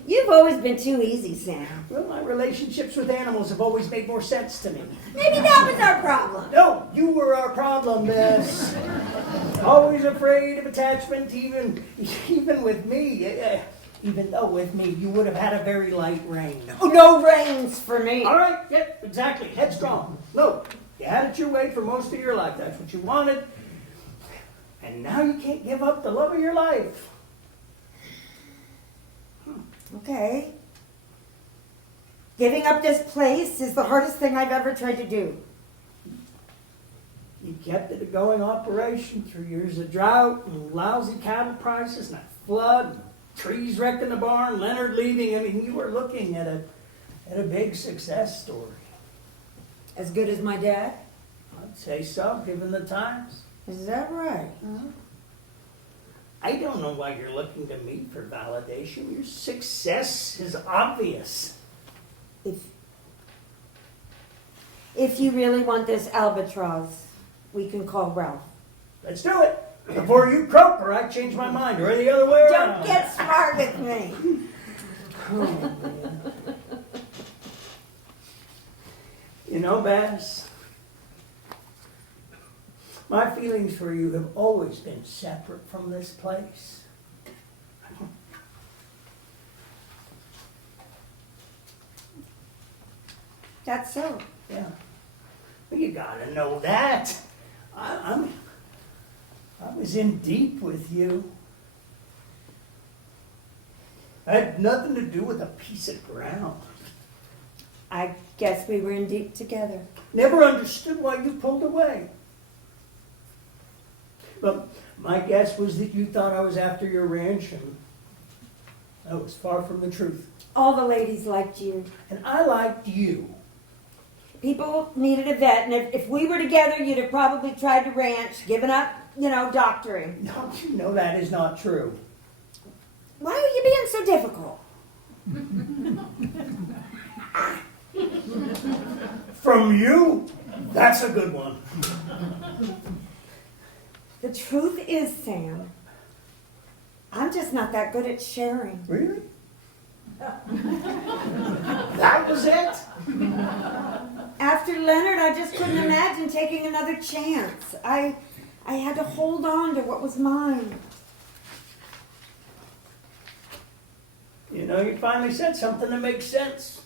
You've always been too easy, Sam. Well, my relationships with animals have always made more sense to me. Maybe that was our problem. No, you were our problem, Bess. Always afraid of attachment, even with me. Even though with me, you would have had a very light rein. Oh, no reins for me. All right, yep, exactly. Headstrong. No, you had it your way for most of your life. That's what you wanted. And now you can't give up the love of your life. Okay. Giving up this place is the hardest thing I've ever tried to do. You kept it a going operation through years of drought and lousy cattle prices and a flood, trees wrecking the barn, Leonard leaving. I mean, you were looking at a big success story. As good as my dad? I'd say so, given the times. Is that right? I don't know why you're looking to me for validation. Your success is obvious. If you really want this albatross, we can call Ralph. Let's do it. Before you croak or I change my mind, or the other way around. Don't get smart with me. Oh, man. You know, Bess, my feelings for you have always been separate from this place. That's so. Yeah. Well, you gotta know that. I was in deep with you. I had nothing to do with a piece of ground. I guess we were in deep together. Never understood why you pulled away. But my guess was that you thought I was after your ranch, and that was far from the truth. All the ladies liked you. And I liked you. People needed a vet, and if we were together, you'd have probably tried to ranch, given up, doctoring. No, you know that is not true. Why are you being so difficult? From you? That's a good one. The truth is, Sam, I'm just not that good at sharing. Really? That was it? After Leonard, I just couldn't imagine taking another chance. I had to hold on to what was mine. You know, you finally said something that makes sense.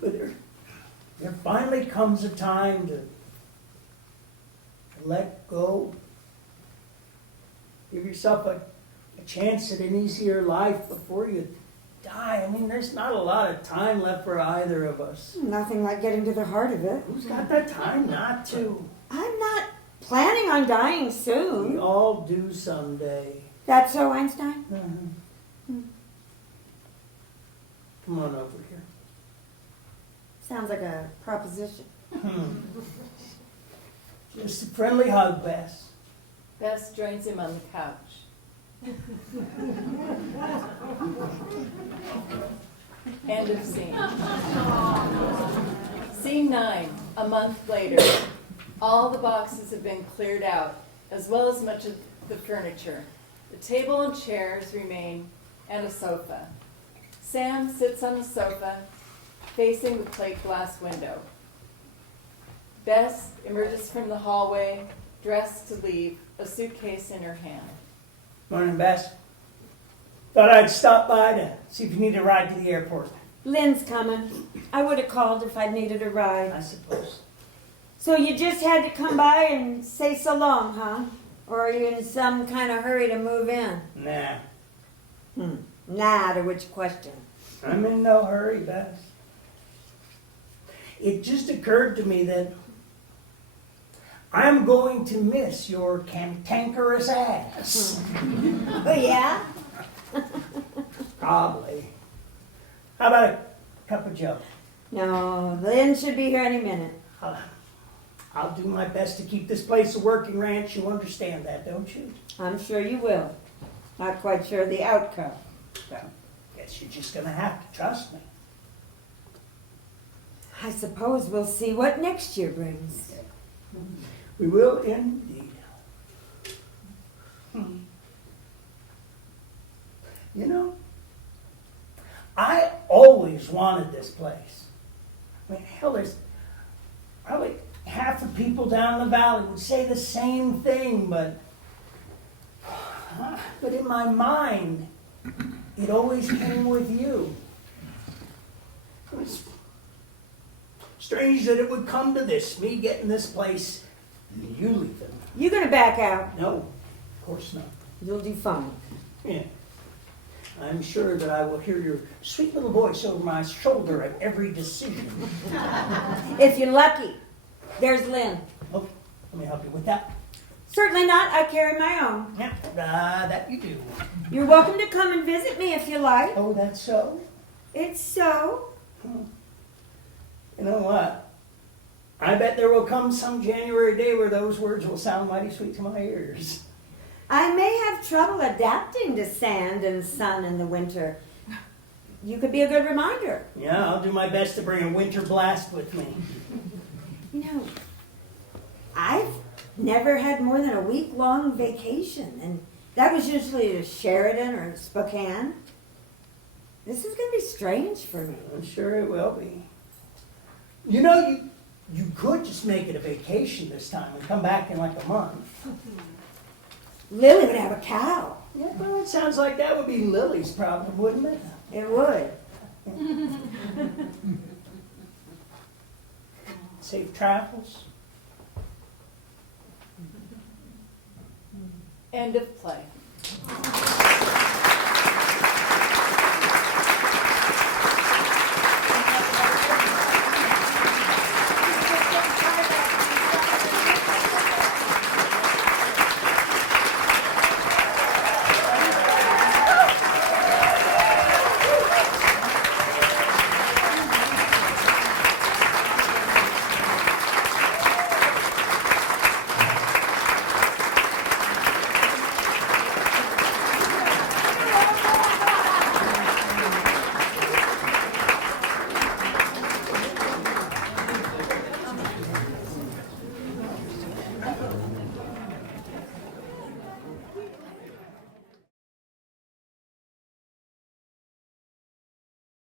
But there finally comes a time to let go. Give yourself a chance at an easier life before you die. I mean, there's not a lot of time left for either of us. Nothing like getting to the heart of it. Who's got the time not to? I'm not planning on dying We soon. all do someday. That's so, Einstein? Come on over here. Sounds like a proposition. Just a friendly hug, Bess. Bess joins him on the couch. End of scene. Scene 9, a month later. All the boxes have been cleared out, as well as much of the furniture. The table and chairs remain, and a sofa. Sam sits on the sofa, facing the plate glass window. Bess emerges from the hallway, dressed to leave, a suitcase in her hand. Morning, Bess. Thought I'd stop by to see if you need a ride to the airport. Lynn's coming. I would have called if I'd needed a ride. I suppose. So you just had to come by and say so long, huh? Or are you in some kind of hurry to move in? Nah, Nah, to which question? I'm in no hurry, Bess. It just occurred to me that I'm going to miss your cantankerous ass. Oh, yeah? Probably. How about a cup of joe? No, Lynn should be here any minute. I'll do my best to keep this place a working ranch. You understand that, don't you? I'm sure you will. Not quite sure of the outcome. Well, guess you're just gonna have to trust me. I suppose we'll see what next year brings. We will indeed. You know, I always wanted this place. I mean, hell, there's probably half the people down the valley would say the same thing, but in my mind, it always came with you. It was strange that it would come to this, me getting this place and you leaving. You gonna back out? No, of course not. You'll do fine. Yeah. I'm sure that I will hear your sweet little voice over my shoulder at every decision. If you're lucky. There's Lynn. Okay, let me help you with that. Certainly not. I carry my own. Yeah, that you do. You're welcome to come and visit me if you like. Oh, that's so? It's so. You know what? I bet there will come some January day where those words will sound mighty sweet to my ears. I may have trouble adapting to sand and sun in the winter. You could be a good reminder. Yeah, I'll do my best to bring a winter blast with me. You know, I've never had more than a week-long vacation, and that was usually to Sheridan or Spokane. This is going to be strange for me. I'm sure it will be. You know, you could just make it a vacation this time and come back in like a month. Lily would have a cow. Yeah, well, it sounds like that would be Lily's problem, wouldn't it? It would. Safe travels. End of play.